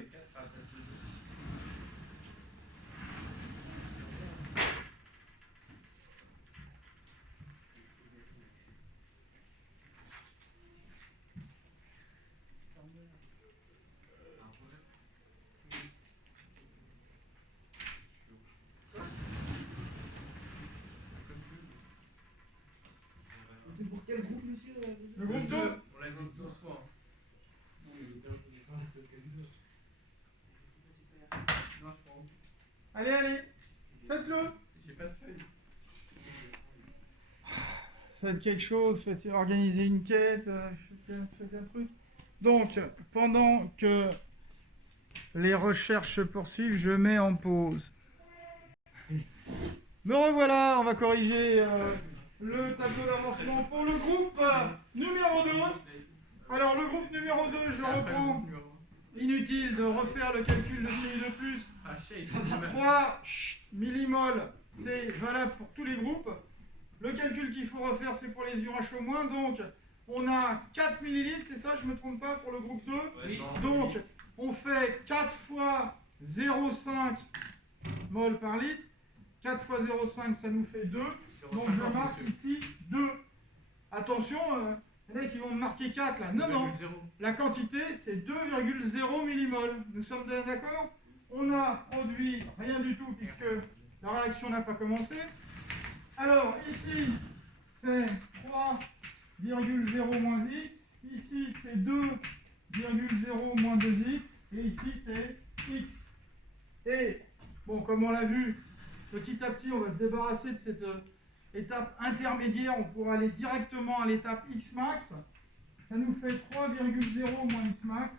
C'est pour quel groupe, monsieur? Le groupe 2. On l'a dit 12 fois. Non, je prends. Allez, faites-le. J'ai pas de feuille. Faites quelque chose, organisez une quête, faites un truc. Donc, pendant que les recherches se poursuivent, je mets en pause. Me revoilà, on va corriger le tableau d'avancement pour le groupe numéro 2. Alors, le groupe numéro 2, je le reprends. Inutile de refaire le calcul de Cu2+. 3 millimoles, c'est valable pour tous les groupes. Le calcul qu'il faut refaire, c'est pour les ions H-. Donc, on a 4 millilitres, c'est ça, je ne me trompe pas, pour le groupe 2. Oui. Donc, on fait 4 fois 0,5 mol par litre. 4 fois 0,5, ça nous fait 2. Donc, je marque ici 2. Attention, il y en a qui vont me marquer 4 là. Non. La quantité, c'est 2,0 millimoles. Nous sommes d'accord? On a produit rien du tout puisque la réaction n'a pas commencé. Alors, ici, c'est 3,0 moins x. Ici, c'est 2,0 moins 2x. Et ici, c'est x. Et, bon, comme on l'a vu, petit à petit, on va se débarrasser de cette étape intermédiaire. On pourra aller directement à l'étape x max. Ça nous fait 3,0 moins x max.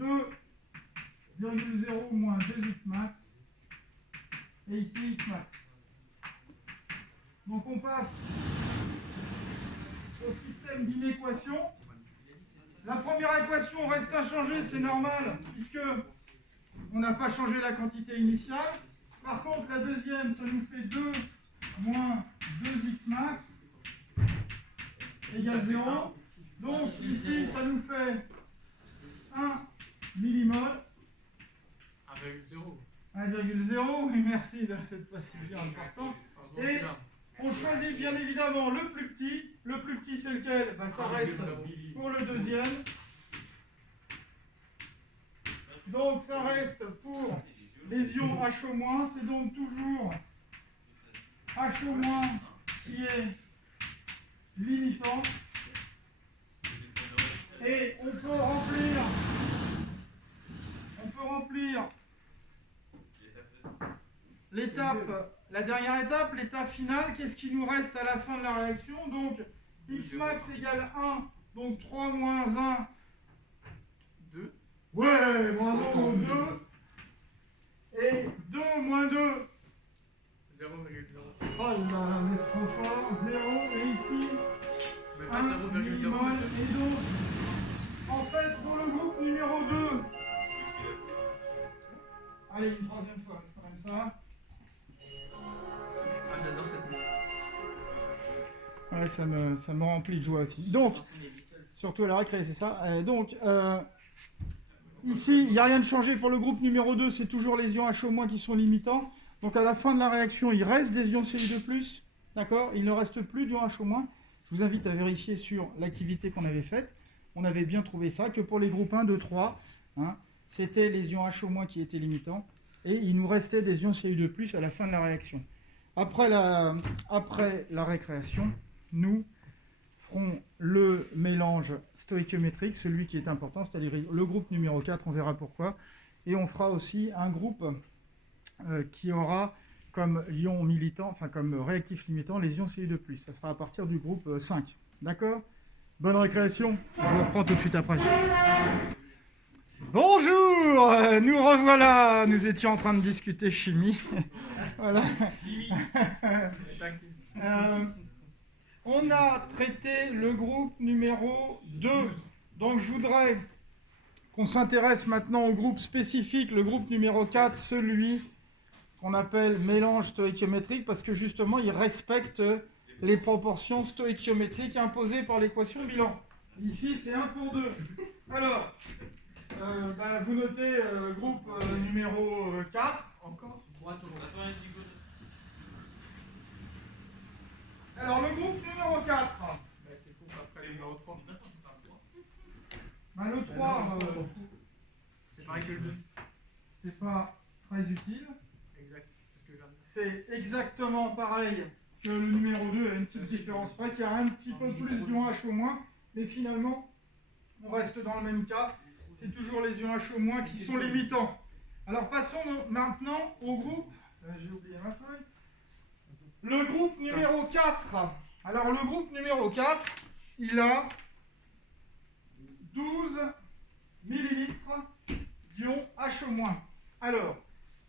2,0 moins 2x max. Et ici, x max. Donc on passe au système d'inéquation. La première équation reste inchangée, c'est normal, puisque on n'a pas changé la quantité initiale. Par contre, la deuxième, ça nous fait 2 moins 2x max égale 0. Donc ici, ça nous fait 1 millimol. 1,0, oui, merci de cette précision importante. Et on choisit bien évidemment le plus petit. Le plus petit, c'est lequel? Ça reste pour le deuxième. Donc ça reste pour Les ions HO-, c'est donc toujours HO- qui est limitant. Et on peut remplir l'étape, la dernière étape, l'étape finale. Qu'est-ce qui nous reste à la fin de la réaction? Donc, Xmax égale 1, donc 3 moins 1, 2. ouais, moins 1, 2. Et 2 moins 2, 0,0. oh là là, vous êtes trop fort, 0, et ici, Mais 1 pas 0,0. millimol, et donc, en fait, pour le groupe numéro 2, allez, une troisième fois, c'est quand même ça. Ah, j'adore cette musique. Ouais, ça me remplit de joie aussi. Donc, surtout à la récré, c'est ça. Ici, il n'y a rien de changé pour le groupe numéro 2, c'est toujours les ions HO- qui sont limitants. Donc à la fin de la réaction, il reste des ions Cu2+, d'accord? Il ne reste plus d'ions HO-. Je vous invite à vérifier sur l'activité qu'on avait faite. On avait bien trouvé ça, que pour les groupes 1, 2, 3, hein, c'était les ions HO- qui étaient limitants. Et il nous restait des ions Cu2+ à la fin de la réaction. Après la récréation, nous ferons le mélange stoïchiométrique, celui qui est important, c'est-à-dire le groupe numéro 4, on verra pourquoi. Et on fera aussi un groupe qui aura comme ion militant, enfin comme réactif limitant, les ions Cu2+. Ça sera à partir du groupe 5. D'accord? Bonne récréation, je vous reprends tout de suite après. Bonjour, nous revoilà, nous étions en train de discuter chimie. Voilà. On a traité le groupe numéro 2. Donc je voudrais qu'on s'intéresse maintenant au groupe spécifique, le groupe numéro 4, celui qu'on appelle mélange stoïchiométrique, parce que justement il respecte les proportions stoïchiométriques imposées par l'équation bilan. Ici c'est 1 pour 2. Alors, vous notez groupe numéro 4. Encore. Alors le groupe numéro 4. C'est pour après le numéro 3. Le 3, C'est pareil que le 2. c'est pas très utile. Exact. C'est ce que j'ai dit. C'est exactement pareil que le numéro 2, il y a une petite différence près, qu'il y a un petit peu plus d'ions HO-, mais finalement, on reste dans le même cas. C'est toujours les ions HO- qui sont limitants. Alors passons maintenant au groupe, j'ai oublié ma feuille, le groupe numéro 4. Alors le groupe numéro 4, il a 12 millilitres d'ions HO-. Alors,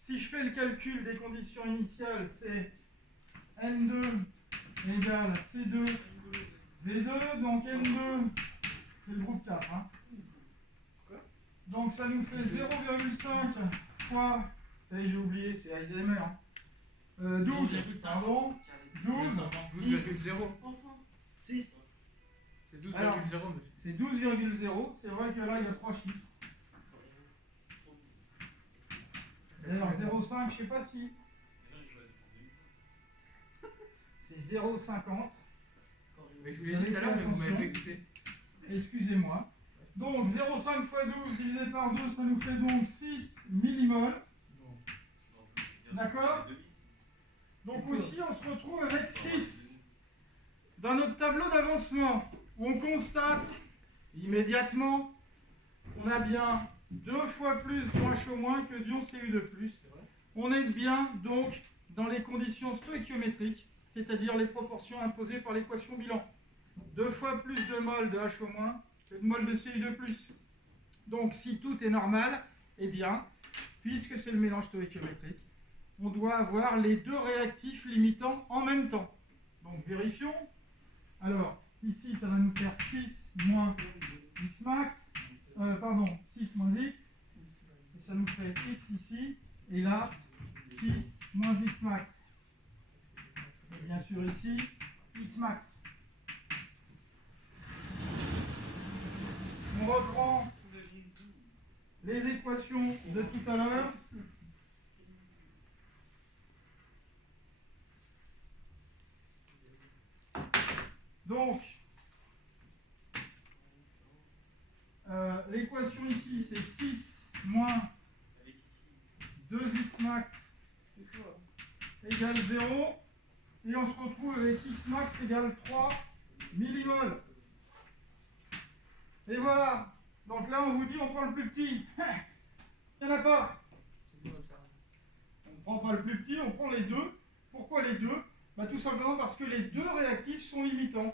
si je fais le calcul des conditions initiales, c'est N2 égale C2 V2, donc N2, c'est le groupe 4. Hein. Donc ça nous fait 0,5 fois, ça y est, j'ai oublié, c'est Alzheimer. Hein. 12, pardon, 12, 12,0. 6. C'est 12,0, Alors, monsieur. c'est 12,0. C'est vrai que là, il y a 3 chiffres. D'ailleurs, 0,5, je sais pas si. C'est 0,50. Mais je vous l'ai dit tout à l'heure, mais vous m'avez fait écouter. Excusez-moi. Donc 0,5 fois 12 divisé par 2, ça nous fait donc 6 millimoles. D'accord? Donc ici, on se retrouve avec 6. Dans notre tableau d'avancement, on constate immédiatement qu'on a bien 2 fois plus d'ions HO- que d'ions Cu2+. On est bien donc dans les conditions stoïchiométriques, c'est-à-dire les proportions imposées par l'équation bilan. 2 fois plus de mol de HO- que de mol de Cu2+. Donc si tout est normal, eh bien, puisque c'est le mélange stoïchiométrique, on doit avoir les deux réactifs limitants en même temps. Donc vérifions. Alors, ici, ça va nous faire 6 moins x max, 6 moins x, et ça nous fait x ici, et là, 6 moins x max. Et bien sûr ici, x max. On reprend les équations de tout à l'heure. Donc, l'équation ici, c'est 6 moins 2x égale 0. Et on se retrouve avec X max égale 3 millimoles. Et voilà. Donc là, on vous dit, on prend le plus petit. Il n'y en a pas. C'est bon, ça. On ne prend pas le plus petit, on prend les deux. Pourquoi les deux? Bah, tout simplement parce que les deux réactifs sont limitants.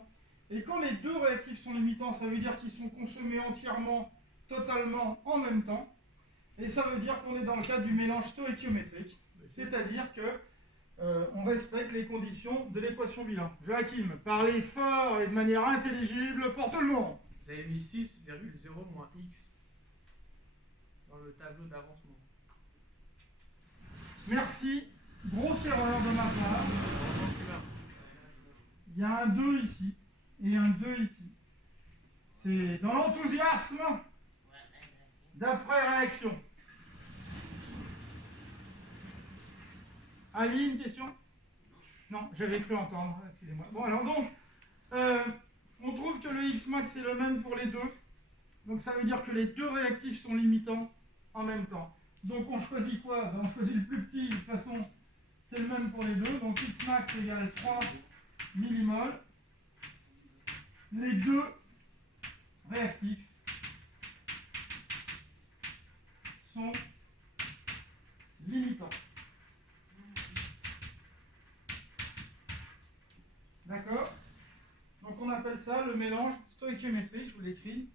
Et quand les deux réactifs sont limitants, ça veut dire qu'ils sont consommés entièrement, totalement, en même temps. Et ça veut dire qu'on est dans le cadre du mélange stoïchiométrique. C'est-à-dire que on respecte les conditions de l'équation bilan. Joachim, parlez fort et de manière intelligible pour tout le monde. Vous avez mis 6,0 moins x dans le tableau d'avancement. Merci. Grosse erreur de ma part. Heureusement que je suis là. Il y a un 2 ici et un 2 ici. C'est dans l'enthousiasme d'après réaction. Ali, une question? Non, j'avais cru entendre, excusez-moi. Bon, alors donc, on trouve que le X-max est le même pour les deux. Donc ça veut dire que les deux réactifs sont limitants en même temps. Donc on choisit quoi? Ben, on choisit le plus petit, de toute façon, c'est le même pour les deux. Donc X-max égale 3 millimoles. Les deux réactifs sont limitants. D'accord? Donc on appelle ça le mélange stoïchiométrique, je vous l'écris.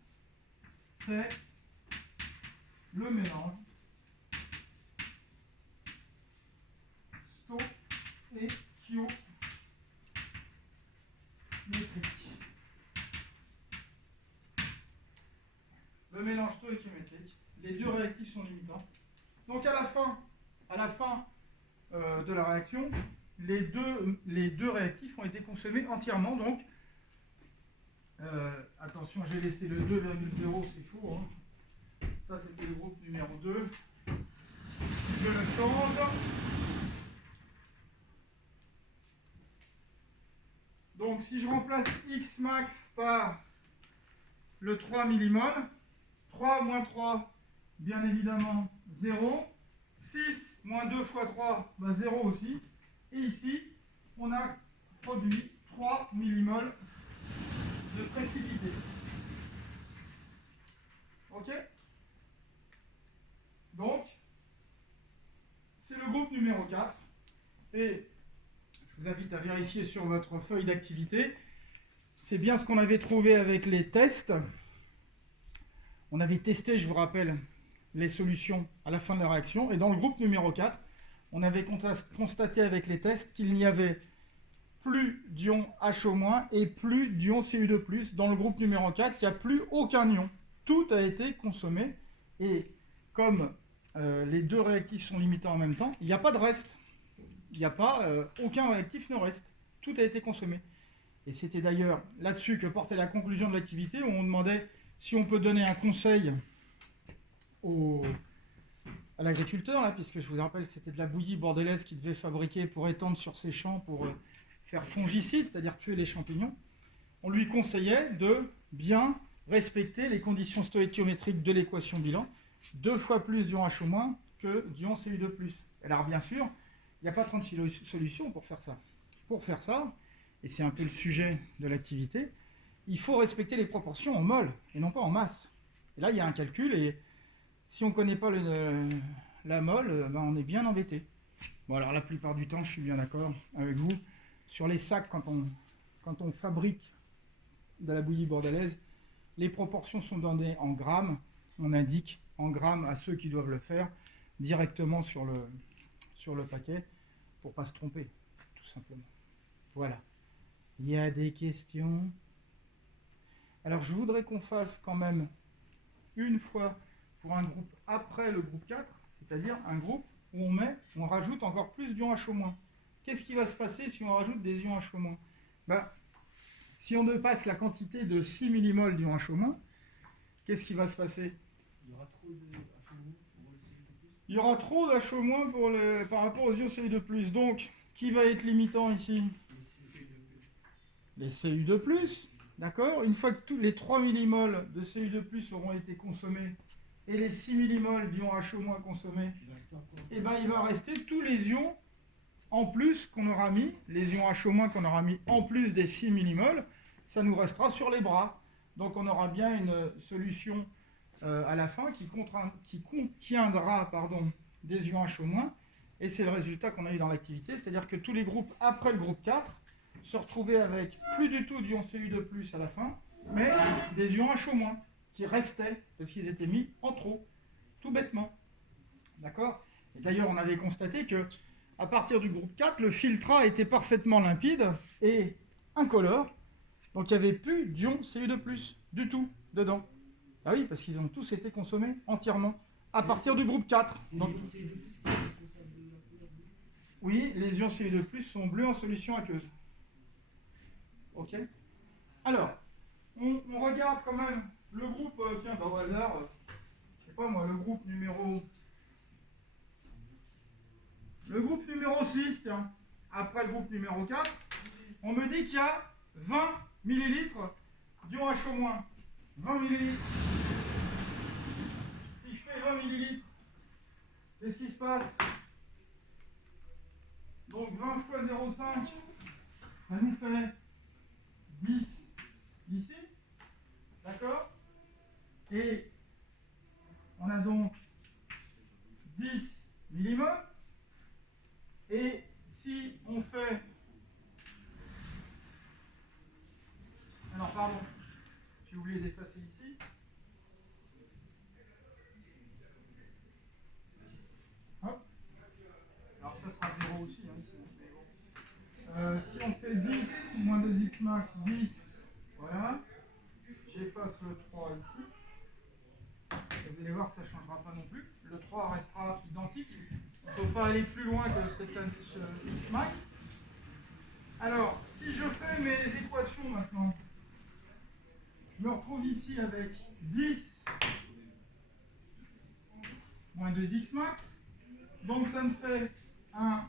C'est le mélange stoïchiométrique. Le mélange stoïchiométrique. Les deux réactifs sont limitants. Donc à la fin de la réaction, les deux réactifs ont été consommés entièrement. Donc, attention, j'ai laissé le 2,0, c'est faux. Hein. Ça, c'était le groupe numéro 2. Je le change. Donc, si je remplace X max par le 3 millimoles, 3 moins 3, bien évidemment, 0. 6 moins 2 fois 3, bah 0 aussi. Et ici, on a produit 3 millimoles de précipité. Ok? Donc, c'est le groupe numéro 4. Et je vous invite à vérifier sur votre feuille d'activité. C'est bien ce qu'on avait trouvé avec les tests. On avait testé, je vous rappelle, les solutions à la fin de la réaction. Et dans le groupe numéro 4, on avait constaté avec les tests qu'il n'y avait plus d'ion HO- et plus d'ion Cu2+. Dans le groupe numéro 4, il n'y a plus aucun ion. Tout a été consommé. Et comme les deux réactifs sont limitants en même temps, il n'y a pas de reste. Il n'y a pas, aucun réactif ne reste. Tout a été consommé. Et c'était d'ailleurs là-dessus que portait la conclusion de l'activité, où on demandait si on peut donner un conseil à l'agriculteur, là, puisque je vous rappelle que c'était de la bouillie bordelaise qu'il devait fabriquer pour étendre sur ses champs, pour faire fongicide, c'est-à-dire tuer les champignons. On lui conseillait de bien respecter les conditions stoïchiométriques de l'équation bilan, 2 fois plus d'ion HO- que d'ion Cu2+. Alors bien sûr, il n'y a pas 36 solutions pour faire ça. Pour faire ça, et c'est un peu le sujet de l'activité, il faut respecter les proportions en mol et non pas en masse. Et là, il y a un calcul, et si on ne connaît pas la mol, ben on est bien embêté. Bon, alors la plupart du temps, je suis bien d'accord avec vous. Sur les sacs, quand on fabrique de la bouillie bordelaise, les proportions sont données en grammes. On indique en grammes à ceux qui doivent le faire directement sur le paquet pour ne pas se tromper, tout simplement. Voilà. Il y a des questions? Alors, je voudrais qu'on fasse quand même une fois pour un groupe après le groupe 4, c'est-à-dire un groupe où on rajoute encore plus d'ions HO-. Qu'est-ce qui va se passer si on rajoute des ions HO-? Ben, si on dépasse la quantité de 6 millimoles d'ions HO-, qu'est-ce qui va se passer? Il y aura trop de HO- pour le Cu2+. Il y aura trop d'HO- par rapport aux ions Cu2+. Donc, qui va être limitant ici? Les Cu2+. D'accord? Une fois que tous les 3 millimoles de Cu2+ auront été consommés et les 6 millimoles d'ions HO- consommés, Il reste encore. et ben, il va rester tous les ions en plus qu'on aura mis, les ions H- qu'on aura mis en plus des 6 millimoles, ça nous restera sur les bras. Donc on aura bien une solution à la fin qui contiendra des ions H-, et c'est le résultat qu'on a eu dans l'activité, c'est-à-dire que tous les groupes après le groupe 4 se retrouvaient avec plus du tout d'ions Cu2+ à la fin, mais des ions H- qui restaient, parce qu'ils étaient mis en trop, tout bêtement. D'accord ? Et d'ailleurs, on avait constaté que à partir du groupe 4, le filtrat était parfaitement limpide et incolore, donc il n'y avait plus d'ions Cu2+ du tout dedans. Ah oui, parce qu'ils ont tous été consommés entièrement à partir du groupe 4. Donc, oui, les ions Cu2+ sont bleus en solution aqueuse. Ok. Alors, on regarde quand même le groupe, tiens, au hasard, je sais pas moi, le groupe numéro 6, tiens, après le groupe numéro 4, on me dit qu'il y a 20 millilitres d'ions H-. 20 millilitres. Si je fais 20 millilitres, qu'est-ce qui se passe? Donc 20 fois 0,5, ça nous fait 10 ici. D'accord? Et on a donc 10 millimoles. Et si on fait... Alors pardon, j'ai oublié d'effacer ici. Hop. Alors ça sera 0 aussi. Hein, mais bon. Si on fait 10 moins 2x max, 10, voilà. J'efface le 3 ici. Vous allez voir que ça ne changera pas non plus. Le 3 restera identique. On ne peut pas aller plus loin que ce x max. Alors, si je fais mes équations maintenant, je me retrouve ici avec 10 moins 2x max. Donc ça me fait un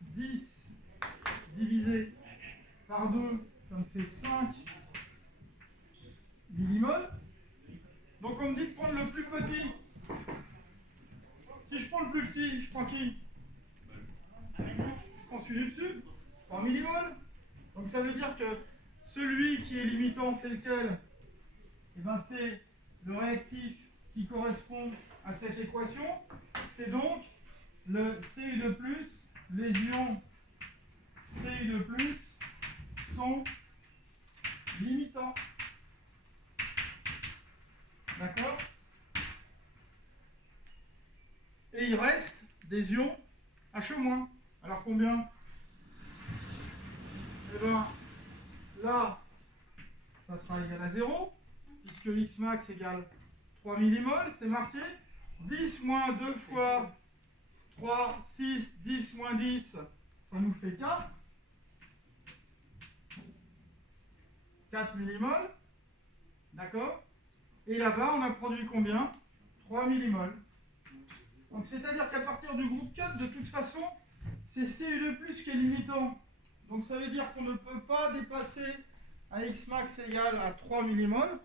10 divisé par 2, ça me fait 5 millimoles. Donc on me dit de prendre le plus petit. Si je prends le plus petit, je prends qui? Je prends celui du dessus, 3 millimoles. Donc ça veut dire que celui qui est limitant, c'est lequel? Eh bien c'est le réactif qui correspond à cette équation. C'est donc le Cu2+, les ions Cu2+ sont limitants. D'accord? Et il reste des ions H-. Alors combien? Eh bien, là, ça sera égal à 0, puisque X max égale 3 millimoles, c'est marqué. 10 moins 2 fois 3, 6, 10 moins 10, ça nous fait 4. 4 millimoles. D'accord? Et là-bas, on a produit combien? 3 millimoles. Donc c'est-à-dire qu'à partir du groupe 4, de toute façon, c'est Cu2+ qui est limitant. Donc ça veut dire qu'on ne peut pas dépasser un X max égal à 3 millimoles.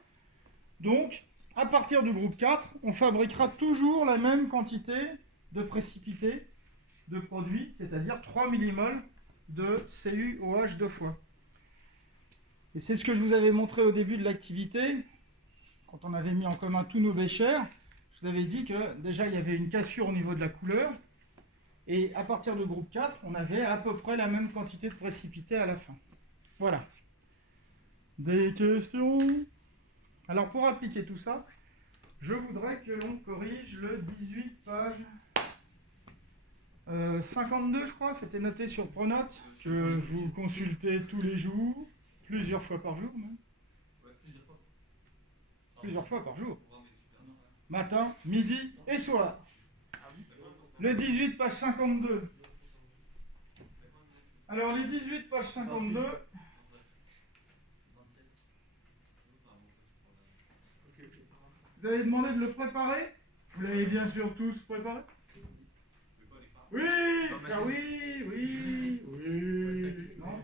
Donc, à partir du groupe 4, on fabriquera toujours la même quantité de précipité de produit, c'est-à-dire 3 millimoles de CuOH 2 fois. Et c'est ce que je vous avais montré au début de l'activité, quand on avait mis en commun tous nos béchers. Je vous avais dit que déjà il y avait une cassure au niveau de la couleur, et à partir du groupe 4, on avait à peu près la même quantité de précipité à la fin. Voilà. Des questions? Alors pour appliquer tout ça, je voudrais que l'on corrige le 18 page 52, je crois, c'était noté sur Pronote, que vous consultez tous les jours, plusieurs fois par jour même. Plusieurs fois par jour. Matin, midi et soir. Le 18 page 52. Alors les 18 page 52... Vous avez demandé de le préparer? Vous l'avez bien sûr tous préparé? Oui, ça oui, oui, oui. Non?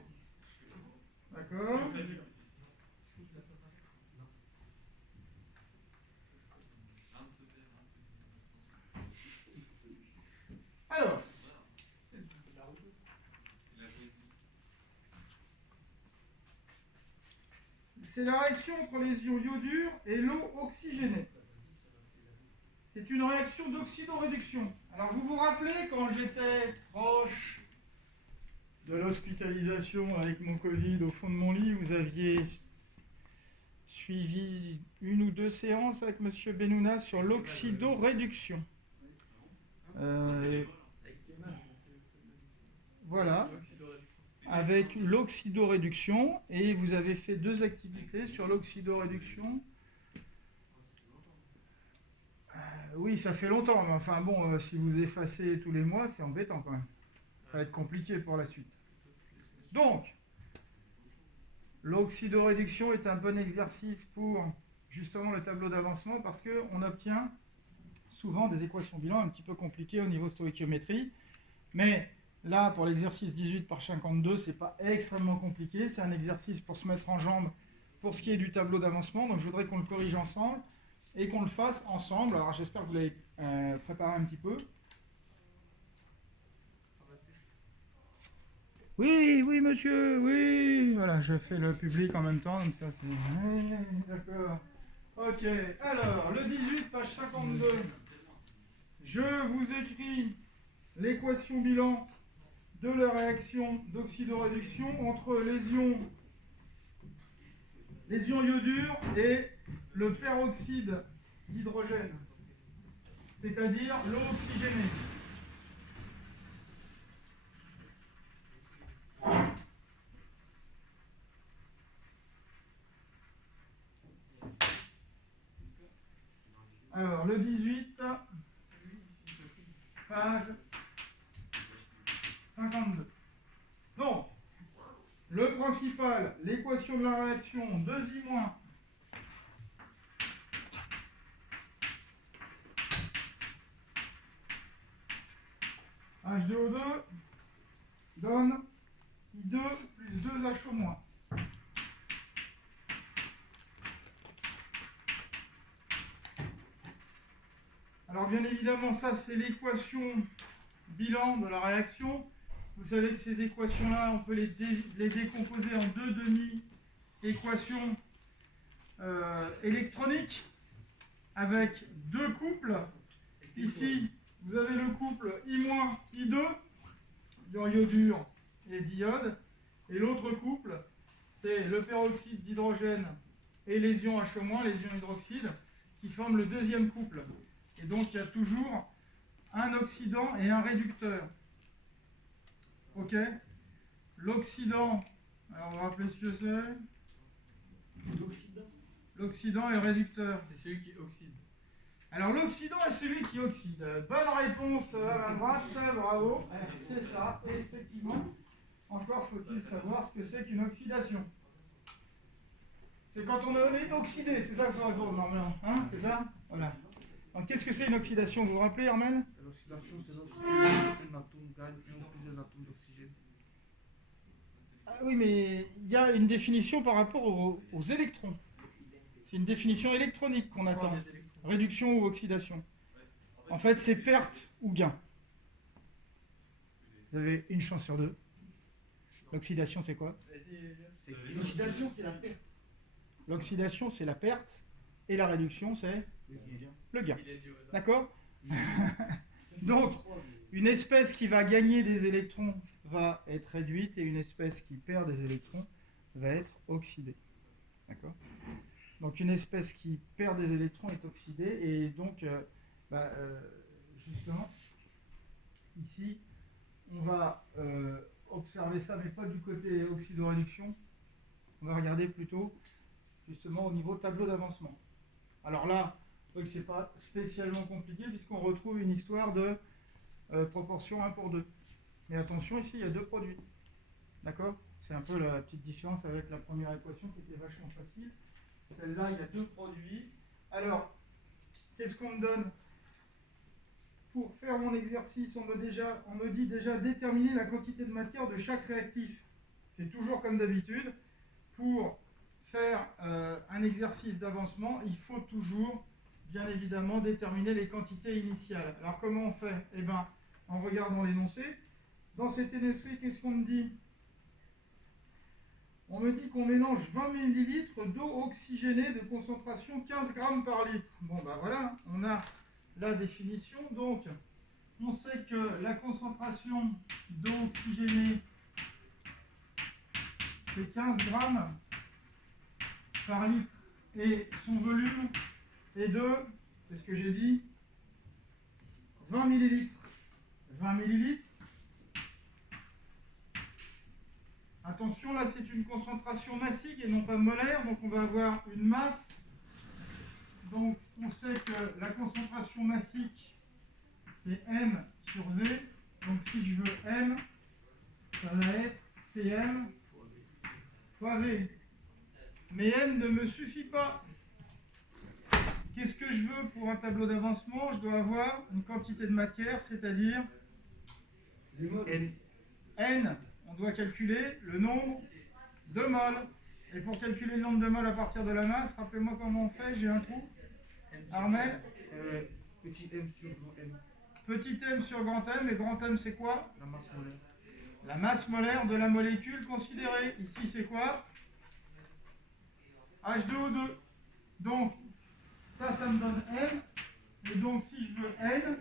D'accord. Alors, c'est la réaction entre les ions iodures et l'eau oxygénée. C'est une réaction d'oxydoréduction. Alors vous vous rappelez quand j'étais proche de l'hospitalisation avec mon Covid au fond de mon lit, vous aviez suivi une ou deux séances avec M. Benouna sur l'oxydoréduction. Voilà, avec l'oxydoréduction, et vous avez fait 2 activités sur l'oxydoréduction. Oui, ça fait longtemps, mais enfin bon, si vous effacez tous les mois, c'est embêtant quand même. Ça va être compliqué pour la suite. Donc, l'oxydoréduction est un bon exercice pour justement le tableau d'avancement parce qu'on obtient souvent des équations bilan un petit peu compliquées au niveau stoïchiométrie. Mais là, pour l'exercice 18 par 52, c'est pas extrêmement compliqué. C'est un exercice pour se mettre en jambe pour ce qui est du tableau d'avancement. Donc je voudrais qu'on le corrige ensemble et qu'on le fasse ensemble. Alors j'espère que vous l'avez préparé un petit peu. Oui, oui, monsieur, oui. Voilà, je fais le public en même temps, donc ça c'est... Oui, d'accord. Ok, alors, le 18, page 52. Je vous écris l'équation bilan de la réaction d'oxydoréduction entre les ions iodures et le peroxyde d'hydrogène, c'est-à-dire l'eau oxygénée. Alors, le 18, page 52. Donc, le principal, l'équation de la réaction 2I- H2O2 donne I2 plus 2HO-. Alors bien évidemment, ça c'est l'équation bilan de la réaction. Vous savez que ces équations-là, on peut les décomposer en 2 demi-équations électroniques avec 2 couples. Ici, vous avez le couple I- I2, ion iodure et diode, et l'autre couple, c'est le peroxyde d'hydrogène et les ions HO-, les ions hydroxydes, qui forment le deuxième couple. Et donc, il y a toujours un oxydant et un réducteur. Ok? L'oxydant, alors on va rappeler ce que c'est. L'oxydant et le réducteur. C'est celui qui oxyde. Alors, l'oxydant est celui qui oxyde. Bonne réponse à ma droite, bravo. C'est ça, et effectivement. Encore faut-il savoir ce que c'est qu'une oxydation. C'est quand on est oxydé, c'est ça qu'il faut répondre normalement. Hein, c'est ça? Voilà. Donc, qu'est-ce que c'est une oxydation? Vous vous rappelez, Armel? L'oxydation, c'est lorsque un atome gagne plusieurs atomes d'oxygène. Ah oui, mais il y a une définition par rapport aux électrons. C'est une définition électronique qu'on attend. Réduction ou oxydation. En fait, c'est perte ou gain. Vous avez une chance sur 2. L'oxydation, c'est quoi? L'oxydation, c'est la perte. L'oxydation, c'est la perte. Et la réduction, c'est le gain. D'accord? Donc, une espèce qui va gagner des électrons va être réduite et une espèce qui perd des électrons va être oxydée. D'accord? Donc, une espèce qui perd des électrons est oxydée et donc, justement, ici, on va observer ça, mais pas du côté oxydoréduction. On va regarder plutôt, justement, au niveau tableau d'avancement. Alors là, vous voyez que ce n'est pas spécialement compliqué puisqu'on retrouve une histoire de proportion 1:2. Mais attention, ici, il y a 2 produits. D'accord? C'est un peu la petite différence avec la première équation qui était vachement facile. Celle-là, il y a 2 produits. Alors, qu'est-ce qu'on me donne? Pour faire mon exercice, on me dit déjà déterminer la quantité de matière de chaque réactif. C'est toujours comme d'habitude. Pour faire un exercice d'avancement, il faut toujours, bien évidemment, déterminer les quantités initiales. Alors, comment on fait? Eh bien, en regardant l'énoncé. Dans cet énoncé, qu'est-ce qu'on me dit? On me dit qu'on mélange 20 ml d'eau oxygénée de concentration 15 grammes par litre. Bon, bah voilà, on a la définition. Donc, on sait que la concentration d'eau oxygénée, c'est 15 grammes par litre. Et son volume est de, c'est ce que j'ai dit, 20 millilitres. 20 millilitres. Attention, là c'est une concentration massique et non pas molaire, donc on va avoir une masse. Donc on sait que la concentration massique, c'est M sur V. Donc si je veux M, ça va être Cm fois V. Mais M ne me suffit pas. Qu'est-ce que je veux pour un tableau d'avancement? Je dois avoir une quantité de matière, c'est-à-dire N. On doit calculer le nombre de moles. Et pour calculer le nombre de moles à partir de la masse, rappelez-moi comment on fait, j'ai un trou. Armel, Petit m sur grand M. petit m sur grand M, et grand M c'est quoi? La masse molaire. La masse molaire de la molécule considérée. Ici c'est quoi? H2O2. Donc, ça me donne M. Et donc si je veux N,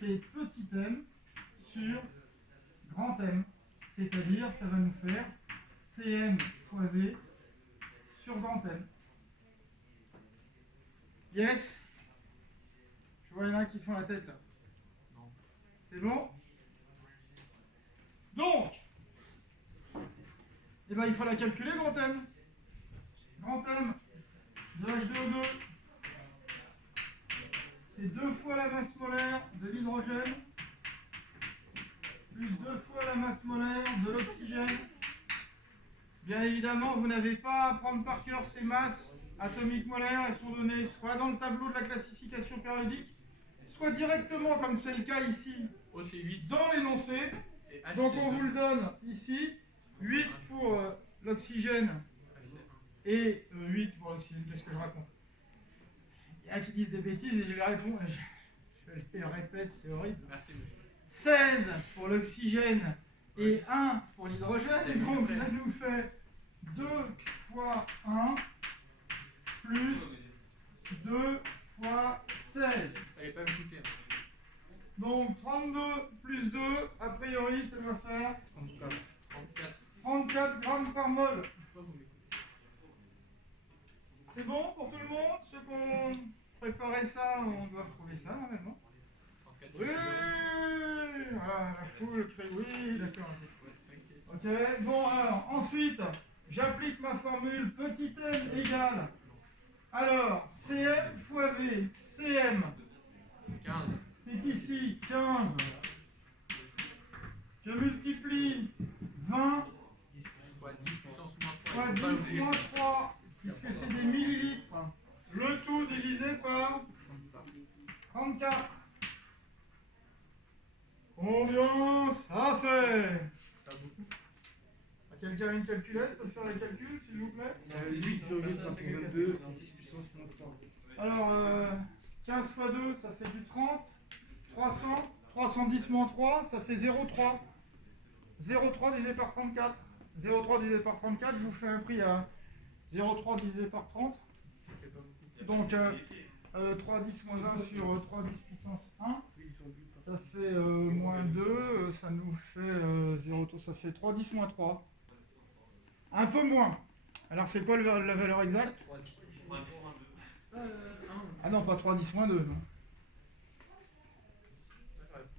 c'est petit m sur grand M. C'est-à-dire, ça va nous faire Cm fois V sur grand M. Yes? Je vois, il y en a qui font la tête là. C'est bon? Donc, eh ben, il faut la calculer, grand M. Grand M de H2O2, c'est 2 fois la masse molaire de l'hydrogène, plus 2 fois la masse molaire de l'oxygène. Bien évidemment, vous n'avez pas à prendre par cœur ces masses atomiques molaires. Elles sont données soit dans le tableau de la classification périodique, soit directement, comme c'est le cas ici, dans l'énoncé. Donc on vous le donne ici. 8 pour l'oxygène et 8 pour l'oxygène. Qu'est-ce que je raconte? Il y en a qui disent des bêtises et je les réponds. Je les répète, c'est horrible. 16 pour l'oxygène et 1 pour l'hydrogène. Donc ça nous fait 2 fois 1 plus 2 fois 16. Fallait pas me coûter. Donc 32 plus 2, a priori ça va faire 34 grammes par mol. C'est bon pour tout le monde? Ceux qui ont préparé ça, on doit retrouver ça normalement. Oui, voilà, la foule crie oui, d'accord. Ok, bon alors, ensuite, j'applique ma formule petit m égale. Alors, Cm fois V, Cm, 15. c'est ici 15. Je multiplie 20 Fois 10 puissance fois moins 3. 10 moins 3, puisque c'est des millilitres. Le tout divisé par 34. Combien ça fait? Quelqu'un a une calculette peut faire les calculs, s'il vous plaît? 8,82 en 10 puissance moins 3. Alors, 15 fois 2, ça fait du 30. 300. 310 moins 3, ça fait 0,3. 0,3 divisé par 34. 0,3 divisé par 34, je vous fais un prix à 0,3 divisé par 30. Donc, 3,10 moins 1 sur 3,10 puissance 1. Ça fait moins 2, ça nous fait 0, ça fait 3,10 moins 3. Un peu moins. Alors c'est quoi la valeur exacte? Ah non, pas 3,10 moins 2. Non.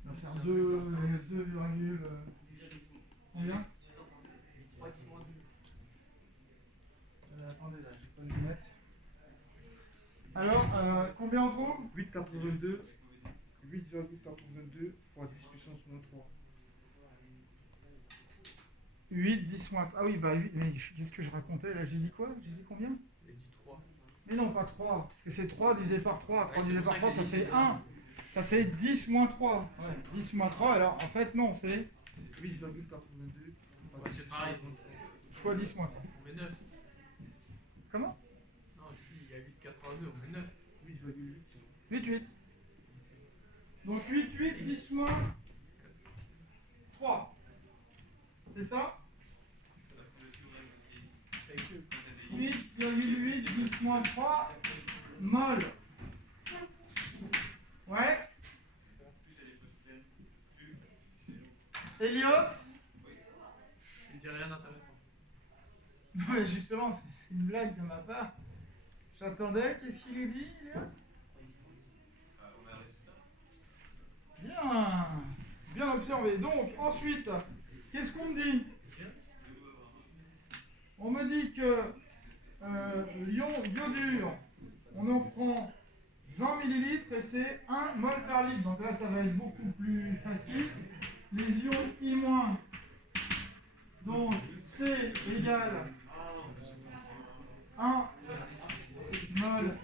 On va faire 2, combien? Attendez, là, j'ai pas de lunettes. Alors, combien on trouve? 8,82 fois 10 puissance moins 3. 8, 10 moins... Ah oui, bah 8, mais qu'est-ce que je racontais là? J'ai dit quoi? J'ai dit combien? J'ai dit 3. Mais non, pas 3, parce que c'est 3 divisé par 3. 3 divisé par 3, ça fait 1. Ça fait 10 moins 3. Ouais, 10 moins 3, alors en fait, non, c'est 8,82 Ouais, c'est pareil. fois 10 moins 3. On met 9. Comment? Non, il y a 8,82, on met 9. 8,8 8, 8. Donc 8, 8, 10 moins 3. C'est ça? 8,8 10 moins 3 mol. Ouais. Elios? Il dit rien d'intéressant. Ouais, justement, c'est une blague de ma part. J'attendais, qu'est-ce qu'il nous dit, Elios? Bien, bien observé. Donc, ensuite, qu'est-ce qu'on me dit? On me dit que l'ion iodure, on en prend 20 millilitres et c'est 1 mol par litre. Donc là, ça va être beaucoup plus facile. Les ions I-, donc C égale 1 mol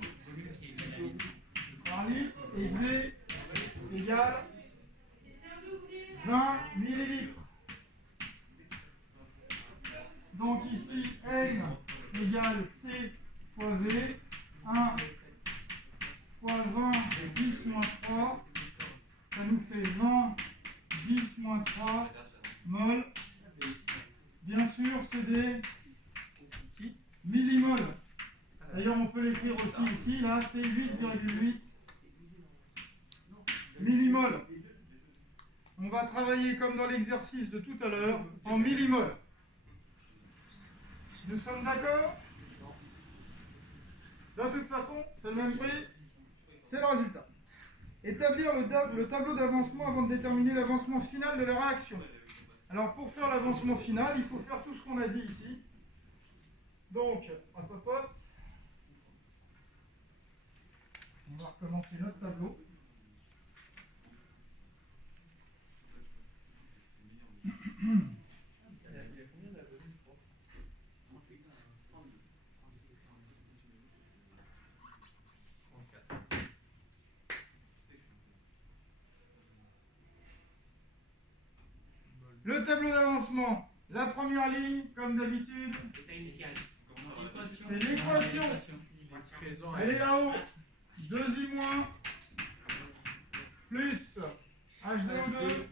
par litre et V égale 20 millilitres. Donc ici, N égale C fois V, 1 fois 20, 10 moins 3, ça nous fait 20, 10 moins 3 mol. Bien sûr, c'est des millimoles. D'ailleurs, on peut l'écrire aussi ici, là, c'est 8,8 millimoles. On va travailler comme dans l'exercice de tout à l'heure, en millimoles. Nous sommes d'accord? De toute façon, c'est le même prix, c'est le résultat. Établir le tableau d'avancement avant de déterminer l'avancement final de la réaction. Alors pour faire l'avancement final, il faut faire tout ce qu'on a dit ici. Donc, hop hop hop. On va recommencer notre tableau. Le tableau d'avancement, la première ligne, comme d'habitude, c'est l'équation. Elle est là-haut. 2I- plus H2O2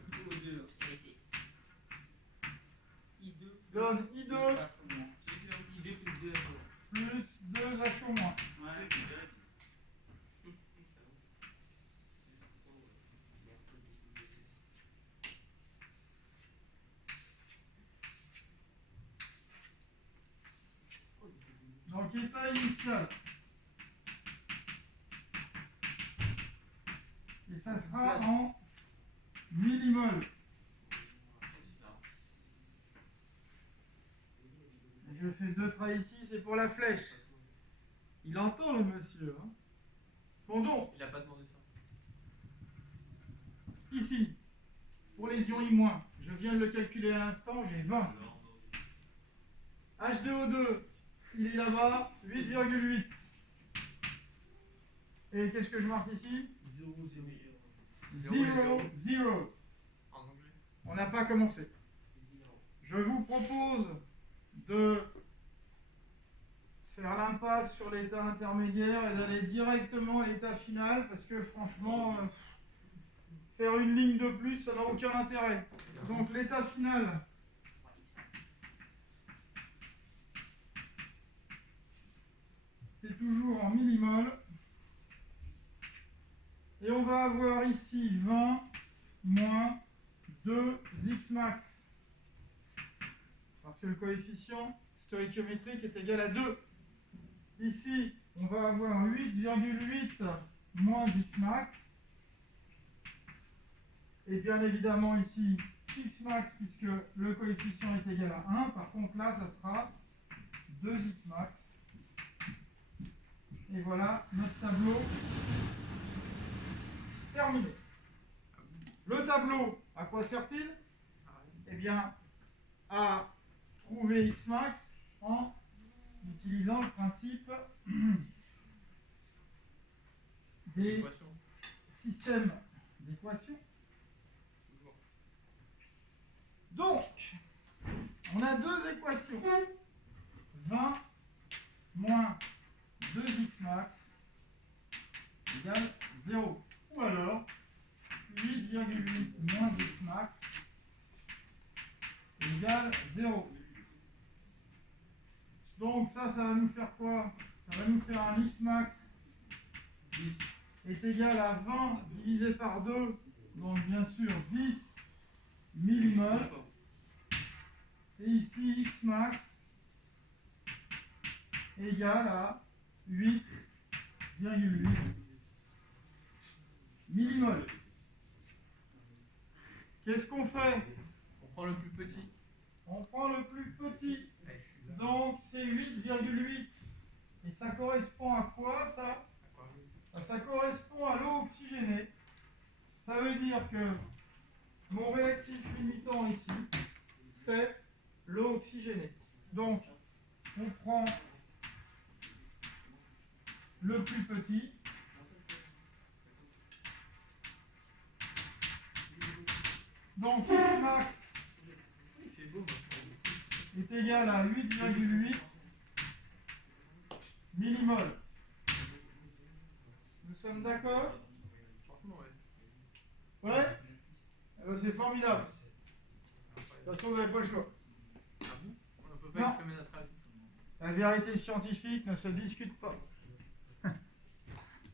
donne I2 plus 2HO-. Donc état initial. Et ça sera en millimoles. Je fais 2 traits ici, c'est pour la flèche. Il entend le monsieur. Hein. Bon donc, Il n'a pas demandé ça. ici, pour les ions I-, je viens de le calculer à l'instant, j'ai 20. H2O2, il est là-bas, 8,8. Et qu'est-ce que je marque ici? 0, 0. En anglais. On n'a pas commencé. Je vous propose de faire l'impasse sur l'état intermédiaire et d'aller directement à l'état final parce que franchement, faire une ligne de plus, ça n'a aucun intérêt. Donc l'état final, c'est toujours en millimoles. Et on va avoir ici 20 moins 2 X max. Parce que le coefficient stéréométrique est égal à 2. Ici, on va avoir 8,8 moins X max. Et bien évidemment ici, X max, puisque le coefficient est égal à 1. Par contre là, ça sera 2X max. Et voilà notre tableau terminé. Le tableau, à quoi sert-il? Eh bien, à trouver X max en utilisant le principe des systèmes d'équations. Donc, on a deux équations. 20 moins 2x max égale 0. Ou alors 8,8 moins x max égale 0. Donc ça va nous faire quoi? Ça va nous faire un X max est égal à 20 divisé par 2, donc bien sûr 10 millimol. Et ici X max égale à 8,8 millimol. Qu'est-ce qu'on fait? On prend le plus petit. On prend le plus petit. Eh, je suis là. Donc c'est 8,8. Et ça correspond à quoi ça? Ça correspond à l'eau oxygénée. Ça veut dire que mon réactif limitant ici, c'est l'eau oxygénée. Donc, on prend le plus petit. Donc, X max Il fait beau maintenant. est égal à 8,8 millimol. Nous sommes d'accord? Franchement, ouais. Ouais? Eh ben, c'est formidable. De toute façon, vous n'avez pas le choix. Ah bon? On ne peut pas Non. exprimer notre avis. La vérité scientifique ne se discute pas.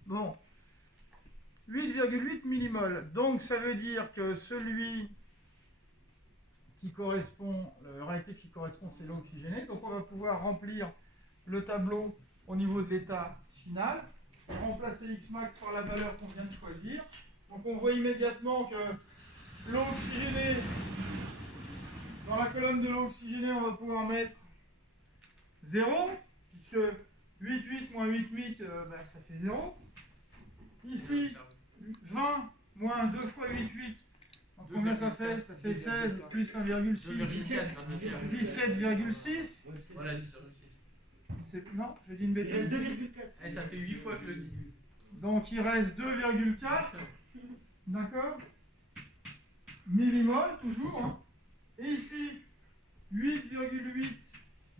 Bon. 8,8 millimol. Donc ça veut dire que celui qui correspond, le réactif qui correspond, c'est l'eau oxygénée. Donc on va pouvoir remplir le tableau au niveau de l'état final. Et remplacer X max par la valeur qu'on vient de choisir. Donc on voit immédiatement que l'eau oxygénée, dans la colonne de l'eau oxygénée, on va pouvoir mettre 0, puisque 8,8 moins 8,8, ça fait 0. Ici, 20 moins 2 fois 8,8, donc combien ça fait? Ça fait 16 plus 1,6, 17,6. Voilà, 10,6. Non, j'ai dit une Il reste bêtise. 2,4. Eh, ça fait 8 fois que je le dis. Donc il reste 2,4, d'accord? Millimol, toujours. Hein. Et ici, 8,8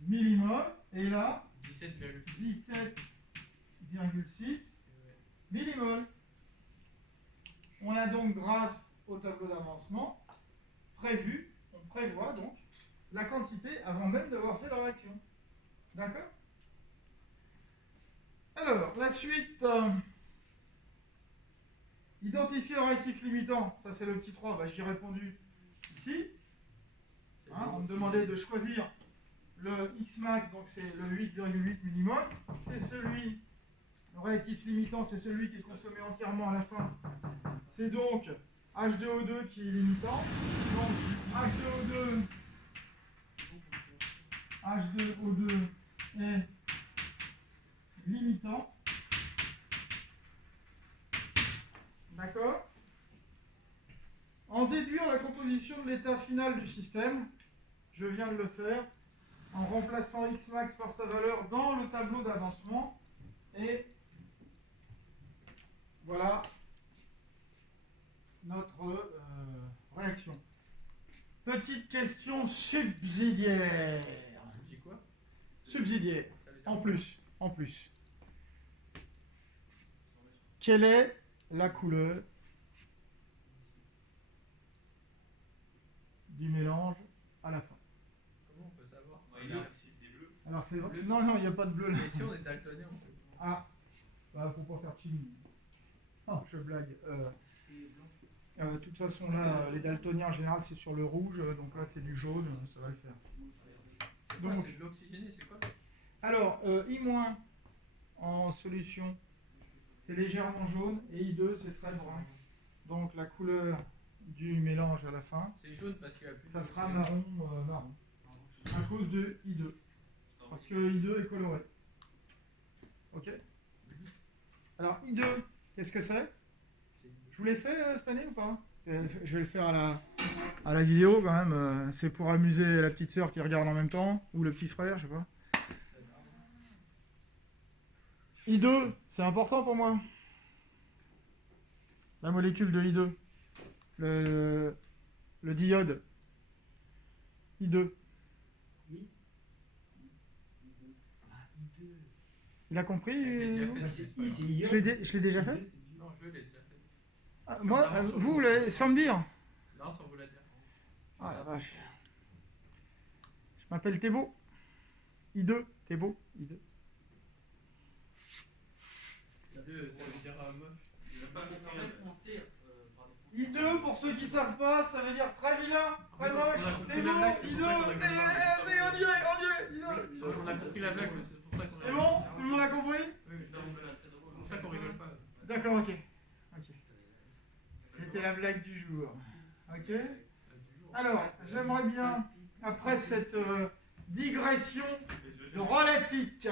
millimol. Et là, 17,6 millimol. On a donc, grâce au tableau d'avancement, on prévoit donc la quantité avant même d'avoir fait la réaction. D'accord? Alors, la suite, identifier le réactif limitant, ça c'est le petit 3, j'y ai répondu ici. Hein, on me demandait de choisir le X max, donc c'est le 8,8 millimol. C'est celui, le réactif limitant, c'est celui qui est consommé entièrement à la fin. C'est donc H2O2 qui est limitant. Donc H2O2 est limitant. D'accord? En déduire la composition de l'état final du système, je viens de le faire, en remplaçant X max par sa valeur dans le tableau d'avancement. Et voilà notre réaction. Petite question subsidiaire. Tu dis quoi? Subsidiaire. Ça veut dire En quoi? plus. Quelle est la couleur du mélange à la fin? Comment on peut savoir? Il a accepté bleu. Alors c'est vrai. Non, il n'y a pas de bleu là. Mais si on est daltonien, on peut. Ah, faut pas faire chimie. Oh, je blague. De toute façon, là, les daltoniens en général, c'est sur le rouge, donc là, c'est du jaune, ça va le faire. Donc, C'est de l'oxygéné, c'est quoi? alors, I- en solution, c'est légèrement jaune, et I2, c'est très brun. Donc, la couleur du mélange à la fin, C'est jaune parce qu'il y a plus de. ça sera marron, à cause de I2. Parce que I2 est coloré. Ok? Alors, I2, qu'est-ce que c'est? Je vous l'ai fait cette année ou pas? Je vais le faire à la vidéo quand même. C'est pour amuser la petite sœur qui regarde en même temps, ou le petit frère, je sais pas. I2, c'est important pour moi. La molécule de I2. Le diode. I2. Oui. Il a compris? C'est déjà fait. Bah, c'est I, c'est I. Je l'ai déjà fait? Non, je l'ai déjà fait. Ah, moi, vous, sans me dire? Non, sans vous la dire. Ah la vache. Je m'appelle Thébault. I2, t'es beau? I2. Ça veut dire moche. I2, pour ceux qui savent pas, ça veut dire très vilain, très moche, t'es beau, I2, On a compris la blague, c'est pour ça qu'on a. c'est bon? Tout le monde a compris? Oui, c'est pour ça qu'on rigole pas. D'accord, ok. C'était la blague du jour. Ok. Alors, j'aimerais bien, après cette digression relatique,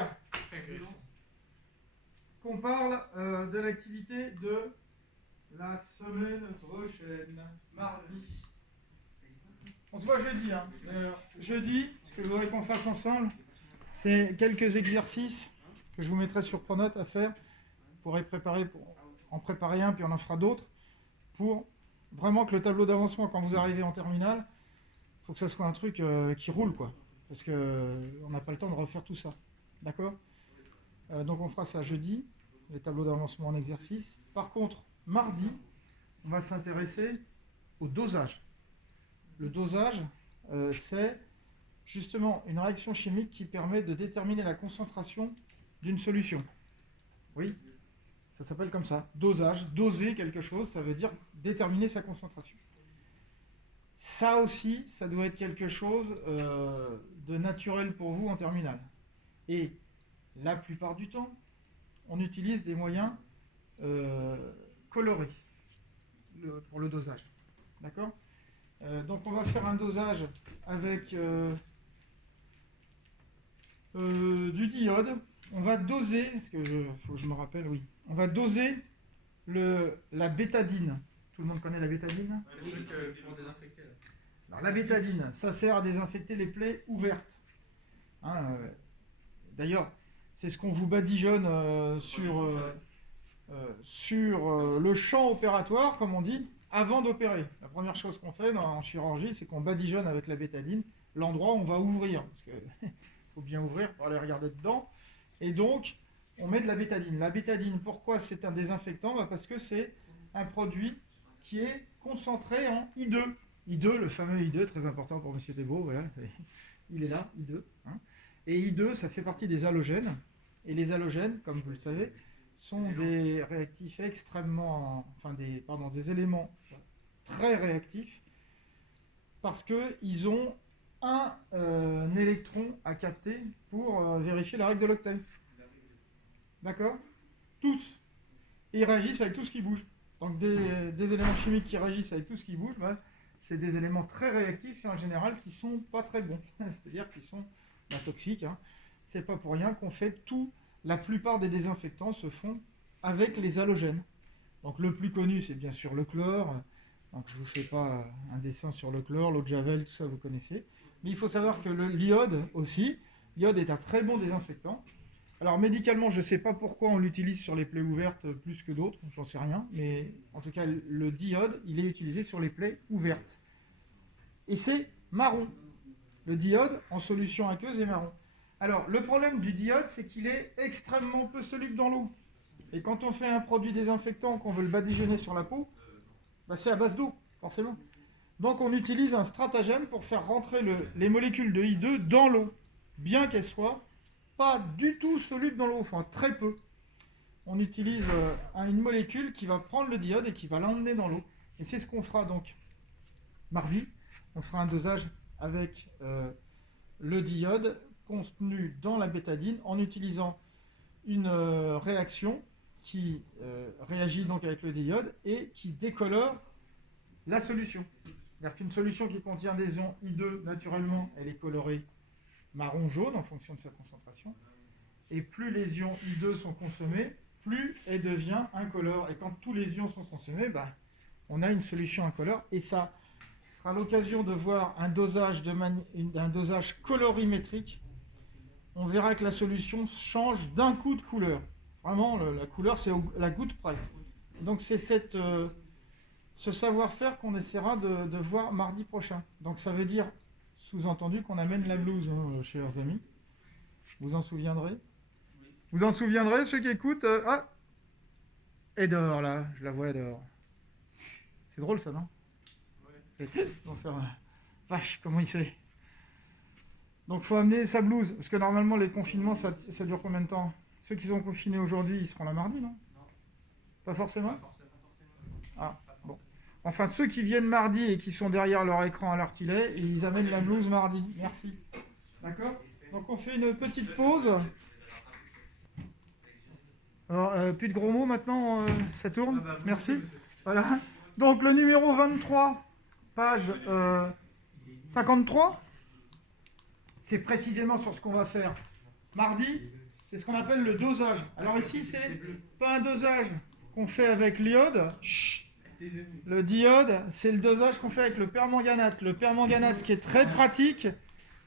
qu'on parle de l'activité de la semaine prochaine, mardi. On se voit jeudi. Hein. Jeudi, ce que je voudrais qu'on fasse ensemble, c'est quelques exercices que je vous mettrai sur Pronote à faire. Vous pourrez en préparer un, puis on en fera d'autres, pour vraiment que le tableau d'avancement, quand vous arrivez en terminale, il faut que ça soit un truc qui roule, quoi. Parce qu'on n'a pas le temps de refaire tout ça. D'accord ? Donc on fera ça jeudi, les tableaux d'avancement en exercice. Par contre, mardi, on va s'intéresser au dosage. Le dosage, c'est justement une réaction chimique qui permet de déterminer la concentration d'une solution. Oui, ça s'appelle comme ça, dosage. Doser quelque chose, ça veut dire déterminer sa concentration. Ça aussi, ça doit être quelque chose de naturel pour vous en terminale. Et la plupart du temps, on utilise des moyens colorés pour le dosage. D'accord ? Donc on va faire un dosage avec du diode. On va doser, parce que faut que je me rappelle, oui. On va doser la bétadine. Tout le monde connaît la bétadine ? Le truc pour désinfecter là. Alors, la bétadine, ça sert à désinfecter les plaies ouvertes. Hein, d'ailleurs, c'est ce qu'on vous badigeonne sur le champ opératoire, comme on dit, avant d'opérer. La première chose qu'on fait en chirurgie, c'est qu'on badigeonne avec la bétadine l'endroit où on va ouvrir. Parce qu'il faut bien ouvrir pour aller regarder dedans. Et donc, on met de la bétadine. La bétadine, pourquoi c'est un désinfectant ? Parce que c'est un produit qui est concentré en I2. I2, le fameux I2, très important pour M. Desbeaux, voilà, il est là, I2. Hein. Et I2, ça fait partie des halogènes. Et les halogènes, comme vous le savez, sont des réactifs des éléments très réactifs parce qu'ils ont un électron à capter pour vérifier la règle de l'octet. D'accord ? Tous. Et ils réagissent avec tout ce qui bouge. Donc des éléments chimiques qui réagissent avec tout ce qui bouge, c'est des éléments très réactifs et en général qui sont pas très bons. C'est-à-dire qu'ils sont toxiques. Hein. C'est pas pour rien qu'on fait tout. La plupart des désinfectants se font avec les halogènes. Donc le plus connu, c'est bien sûr le chlore. Donc je ne vous fais pas un dessin sur le chlore, l'eau de Javel, tout ça vous connaissez. Mais il faut savoir que l'iode aussi, l'iode est un très bon désinfectant. Alors médicalement, je ne sais pas pourquoi on l'utilise sur les plaies ouvertes plus que d'autres, j'en sais rien. Mais en tout cas, le diode, il est utilisé sur les plaies ouvertes. Et c'est marron. Le diode en solution aqueuse est marron. Alors, le problème du diode, c'est qu'il est extrêmement peu soluble dans l'eau. Et quand on fait un produit désinfectant, qu'on veut le badigeonner sur la peau, c'est à base d'eau, forcément. Donc, on utilise un stratagème pour faire rentrer les molécules de I2 dans l'eau, bien qu'elles soient pas du tout solubles dans l'eau, enfin très peu. On utilise une molécule qui va prendre le diode et qui va l'emmener dans l'eau. Et c'est ce qu'on fera donc mardi. On fera un dosage avec le diode contenu dans la bétadine en utilisant une réaction qui réagit donc avec le diode et qui décolore la solution. C'est-à-dire qu'une solution qui contient des ions I2, naturellement, elle est colorée marron-jaune en fonction de sa concentration. Et plus les ions I2 sont consommés, plus elle devient incolore. Et quand tous les ions sont consommés, on a une solution incolore. Et ça sera l'occasion de voir un dosage colorimétrique. On verra que la solution change d'un coup de couleur. Vraiment, la couleur, c'est la goutte près. Donc c'est ce savoir-faire qu'on essaiera de voir mardi prochain. Donc ça veut dire, sous-entendu, qu'on amène la blouse, hein, chers amis. Vous en souviendrez ? Vous en souviendrez, ceux qui écoutent elle dort, là. Je la vois, elle dort. C'est drôle, ça, non ? Ouais. Ils vont faire... Vache, comment il fait ? Donc, il faut amener sa blouse. Parce que normalement, les confinements, ça dure combien de temps? Ceux qui sont confinés aujourd'hui, ils seront là mardi, non? Pas forcément? Ah, bon. Enfin, ceux qui viennent mardi et qui sont derrière leur écran à l'artilet, ils amènent la blouse mardi. Merci. D'accord? Donc, on fait une petite pause. Alors, plus de gros mots maintenant, ça tourne. Merci. Voilà. Donc, le numéro 23, page 53, c'est précisément sur ce qu'on va faire mardi. C'est ce qu'on appelle le dosage. Alors ici, c'est pas un dosage qu'on fait avec l'iode. Le diode, c'est le dosage qu'on fait avec le permanganate. Le permanganate, ce qui est très pratique,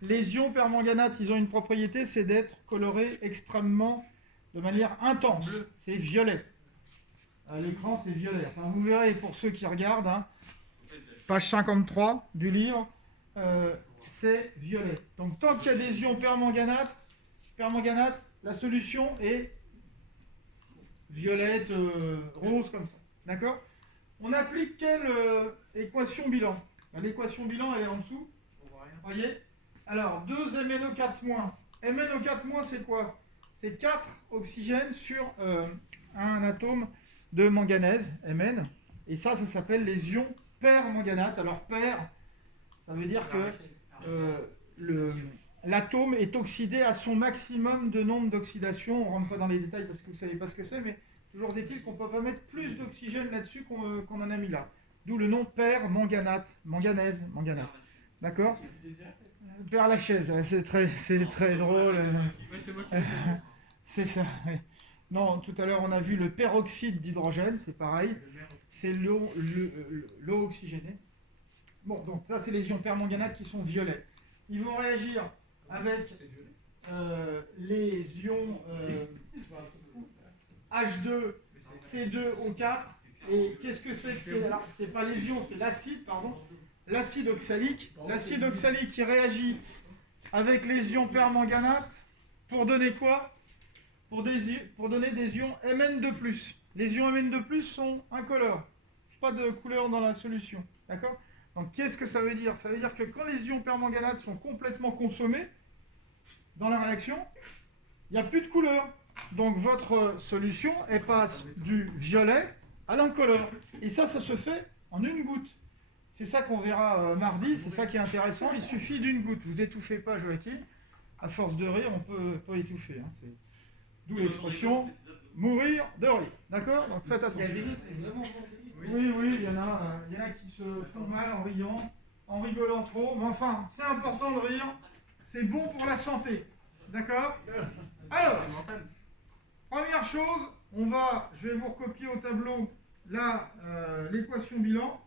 les ions permanganate, ils ont une propriété, c'est d'être colorés extrêmement, de manière intense. C'est violet. À l'écran, c'est violet. Enfin, vous verrez pour ceux qui regardent, hein, page 53 du livre, c'est violet. Donc tant qu'il y a des ions permanganate, la solution est violette, rose, comme ça. D'accord? On applique quelle équation bilan? L'équation bilan, elle est en dessous. Vous voyez? Alors, 2 MnO4-. MnO4-, c'est quoi? C'est 4 oxygènes sur un atome de manganèse, Mn. Et ça s'appelle les ions permanganate. Alors, ça veut dire que l'atome est oxydé à son maximum de nombre d'oxydation. On ne rentre pas dans les détails parce que vous ne savez pas ce que c'est, mais toujours est-il qu'on ne peut pas mettre plus d'oxygène là-dessus qu'on en a mis là. D'où le nom permanganate, manganèse, manganate. D'accord? Père Lachaise, c'est très drôle. C'est ça. Oui. Non, tout à l'heure on a vu le peroxyde d'hydrogène, c'est pareil. C'est l'eau oxygénée. Bon, donc ça c'est les ions permanganate qui sont violets. Ils vont réagir avec les ions H2, C2O4. Et qu'est-ce que c'est? Alors, c'est pas les ions, c'est l'acide, pardon. L'acide oxalique. L'acide oxalique qui réagit avec les ions permanganate pour donner quoi? Pour donner des ions Mn2+. Les ions Mn2+ sont incolores. Pas de couleur dans la solution. D'accord? Donc, qu'est-ce que ça veut dire? Ça veut dire que quand les ions permanganate sont complètement consommés dans la réaction, il n'y a plus de couleur. Donc, votre solution, elle passe du violet à l'incolore. Et ça se fait en une goutte. C'est ça qu'on verra mardi, c'est ça qui est intéressant. Il suffit d'une goutte. Vous étouffez pas, Joachim. À force de rire, on peut étouffer. Hein. D'où l'expression mourir de rire. D'accord? Donc, faites attention. Oui, il y en a qui se font mal en riant, en rigolant trop. Mais enfin, c'est important de rire. C'est bon pour la santé. D'accord? Alors, première chose, je vais vous recopier au tableau l'équation bilan.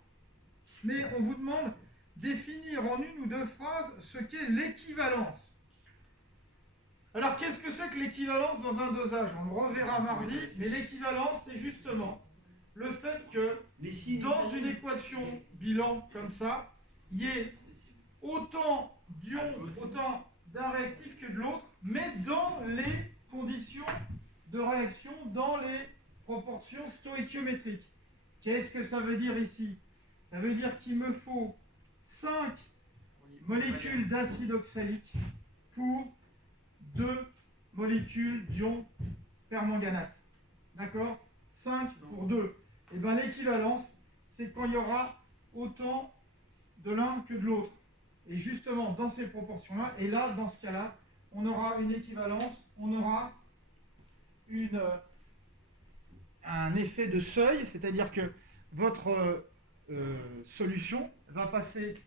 Mais on vous demande de définir en une ou deux phrases ce qu'est l'équivalence. Alors, qu'est-ce que c'est que l'équivalence dans un dosage? On le reverra mardi, mais l'équivalence, c'est justement le fait que dans une équation bilan comme ça, il y ait autant d'ions, autant d'un réactif que de l'autre, mais dans les conditions de réaction, dans les proportions stoïchiométriques. Qu'est-ce que ça veut dire ici? Ça veut dire qu'il me faut 5 molécules d'acide oxalique pour 2 molécules d'ion permanganate. D'accord? 5 pour 2. Et bien l'équivalence, c'est quand il y aura autant de l'un que de l'autre. Et justement, dans ces proportions-là, et là, dans ce cas-là, on aura une équivalence, on aura un effet de seuil, c'est-à-dire que votre solution va passer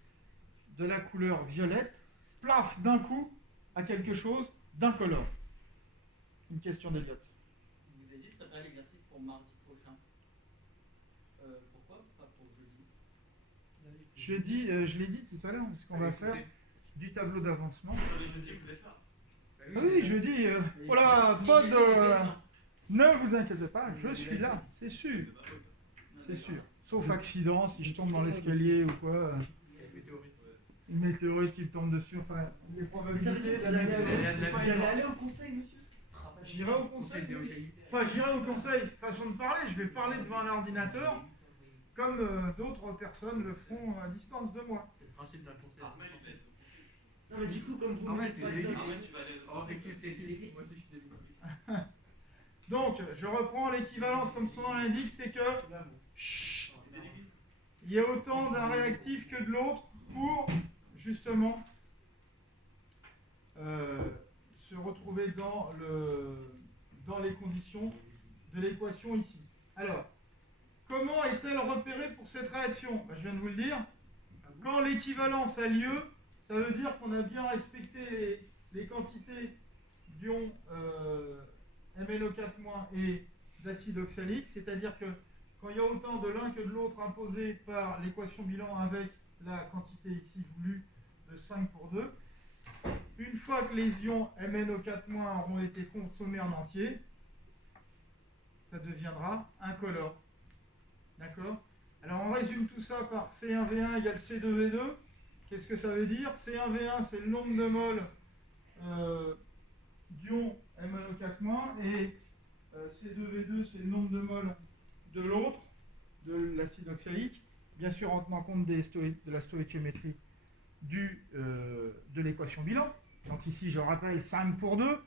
de la couleur violette, plaf, d'un coup, à quelque chose d'incolore. Une question d'Eliott. Vous avez dit de préparer l'exercice pour mardi prochain. Pourquoi pas pour jeudi? Je l'ai dit tout à l'heure, parce qu'on va faire du tableau d'avancement. Jeudi, vous êtes là. Oui, jeudi. Voilà, pas de... Ne vous inquiétez pas, je suis là, c'est sûr. C'est sûr. Sauf accident, si je tombe dans l'escalier ou quoi. Une météorite qui me tombe dessus, enfin, les probabilités... Vous allez aller au conseil, monsieur? J'irai au conseil. Enfin, j'irai au conseil, c'est façon de parler. Je vais parler devant un ordinateur, comme d'autres personnes le font à distance de moi. C'est le principe d'un conseil. Non, Non, mais du coup, comme vous Ah ouais, mettez pas tu ça, l'as dit. moi, Oh, écoute, moi aussi je suis dégoûté. Donc, je reprends l'équivalence comme son nom l'indique, c'est que chut, il y a autant d'un réactif que de l'autre pour justement se retrouver dans les conditions de l'équation ici. Alors, comment est-elle repérée pour cette réaction? Je viens de vous le dire. Quand l'équivalence a lieu, ça veut dire qu'on a bien respecté les quantités d'ions MnO4- et d'acide oxalique, c'est-à-dire que quand il y a autant de l'un que de l'autre imposé par l'équation bilan avec la quantité ici voulue de 5 pour 2, une fois que les ions MnO4- auront été consommés en entier, ça deviendra incolore. D'accord? Alors on résume tout ça par C1V1 égale C2V2. Qu'est-ce que ça veut dire? C1V1 c'est le nombre de moles d'ions MnO4- et C2V2 c'est le nombre de moles de l'autre, de l'acide oxalique, bien sûr en tenant compte de la stoïchiométrie de l'équation bilan. Donc ici je rappelle 5 pour 2,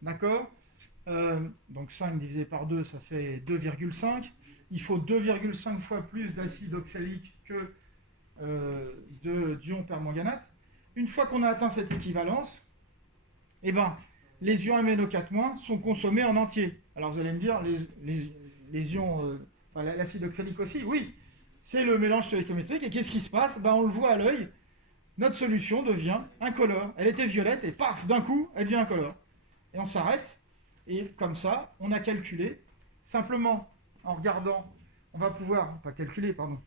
d'accord? Donc 5 divisé par 2 ça fait 2,5. Il faut 2,5 fois plus d'acide oxalique que d'ions permanganate. Une fois qu'on a atteint cette équivalence, eh ben, les ions MnO4- sont consommés en entier. Alors vous allez me dire, les ions, l'acide oxalique aussi, oui, c'est le mélange stoïchiométrique. Et qu'est-ce qui se passe? On le voit à l'œil, notre solution devient incolore. Elle était violette et paf, d'un coup, elle devient incolore. Et on s'arrête, et comme ça, on a calculé, simplement en regardant, on va pouvoir, pas calculer, pardon,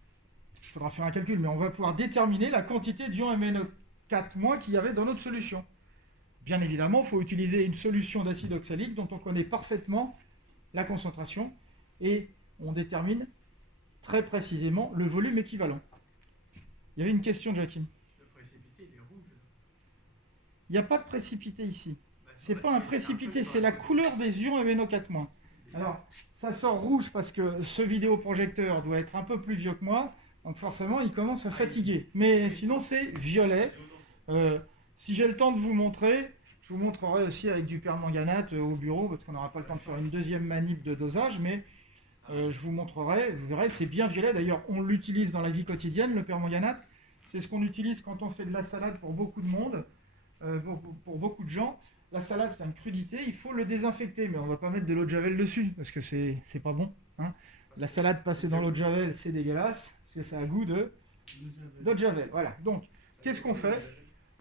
il faudra faire un calcul, mais on va pouvoir déterminer la quantité d'ions MnO4- qu'il y avait dans notre solution. Bien évidemment, il faut utiliser une solution d'acide oxalique dont on connaît parfaitement la concentration et on détermine très précisément le volume équivalent. Il y avait une question, Jacqueline. Le précipité, il est rouge. Il n'y a pas de précipité ici. C'est pas un précipité, c'est la couleur des ions MnO4-. Alors, ça sort rouge parce que ce vidéoprojecteur doit être un peu plus vieux que moi, donc forcément, il commence à fatiguer. Mais sinon, c'est violet. Si j'ai le temps de vous montrer, je vous montrerai aussi avec du permanganate au bureau, parce qu'on n'aura pas le temps de faire une deuxième manip de dosage, mais je vous montrerai, vous verrez, c'est bien violet. D'ailleurs, on l'utilise dans la vie quotidienne, le permanganate. C'est ce qu'on utilise quand on fait de la salade pour beaucoup de monde, pour beaucoup de gens. La salade, c'est une crudité, il faut le désinfecter, mais on ne va pas mettre de l'eau de javel dessus, parce que c'est pas bon. Hein. La salade passée dans l'eau de javel, c'est dégueulasse, parce que ça a goût d'eau de javel. Voilà, donc, qu'est-ce qu'on fait?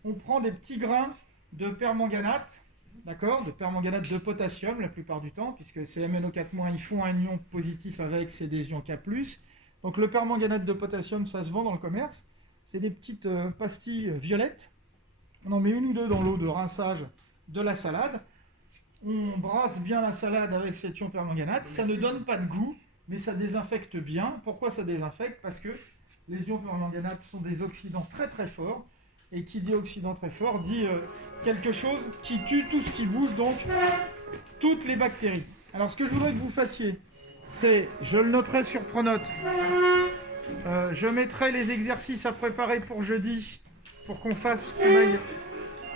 On prend des petits grains de permanganate, d'accord, de permanganate de potassium la plupart du temps, puisque ces MnO4-, ils font un ion positif avec, c'est des ions K+. Donc le permanganate de potassium, ça se vend dans le commerce. C'est des petites pastilles violettes. On en met une ou deux dans l'eau de rinçage de la salade. On brasse bien la salade avec cet ion permanganate. Ça ne donne pas de goût, mais ça désinfecte bien. Pourquoi ça désinfecte? Parce que les ions permanganate sont des oxydants très très forts. Et qui dit oxydant très fort dit quelque chose qui tue tout ce qui bouge, donc toutes les bactéries. Alors ce que je voudrais que vous fassiez, c'est, je le noterai sur Pronote, je mettrai les exercices à préparer pour jeudi, pour qu'on aille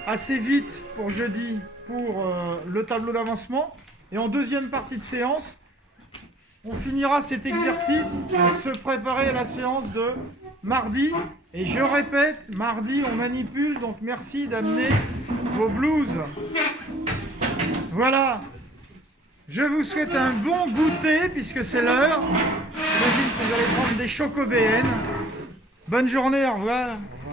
assez vite pour jeudi pour le tableau d'avancement. Et en deuxième partie de séance, on finira cet exercice pour se préparer à la séance de mardi. Et je répète, mardi, on manipule, donc merci d'amener vos blouses. Voilà. Je vous souhaite un bon goûter, puisque c'est l'heure. J'imagine que vous allez prendre des chocobéennes. Bonne journée, au revoir.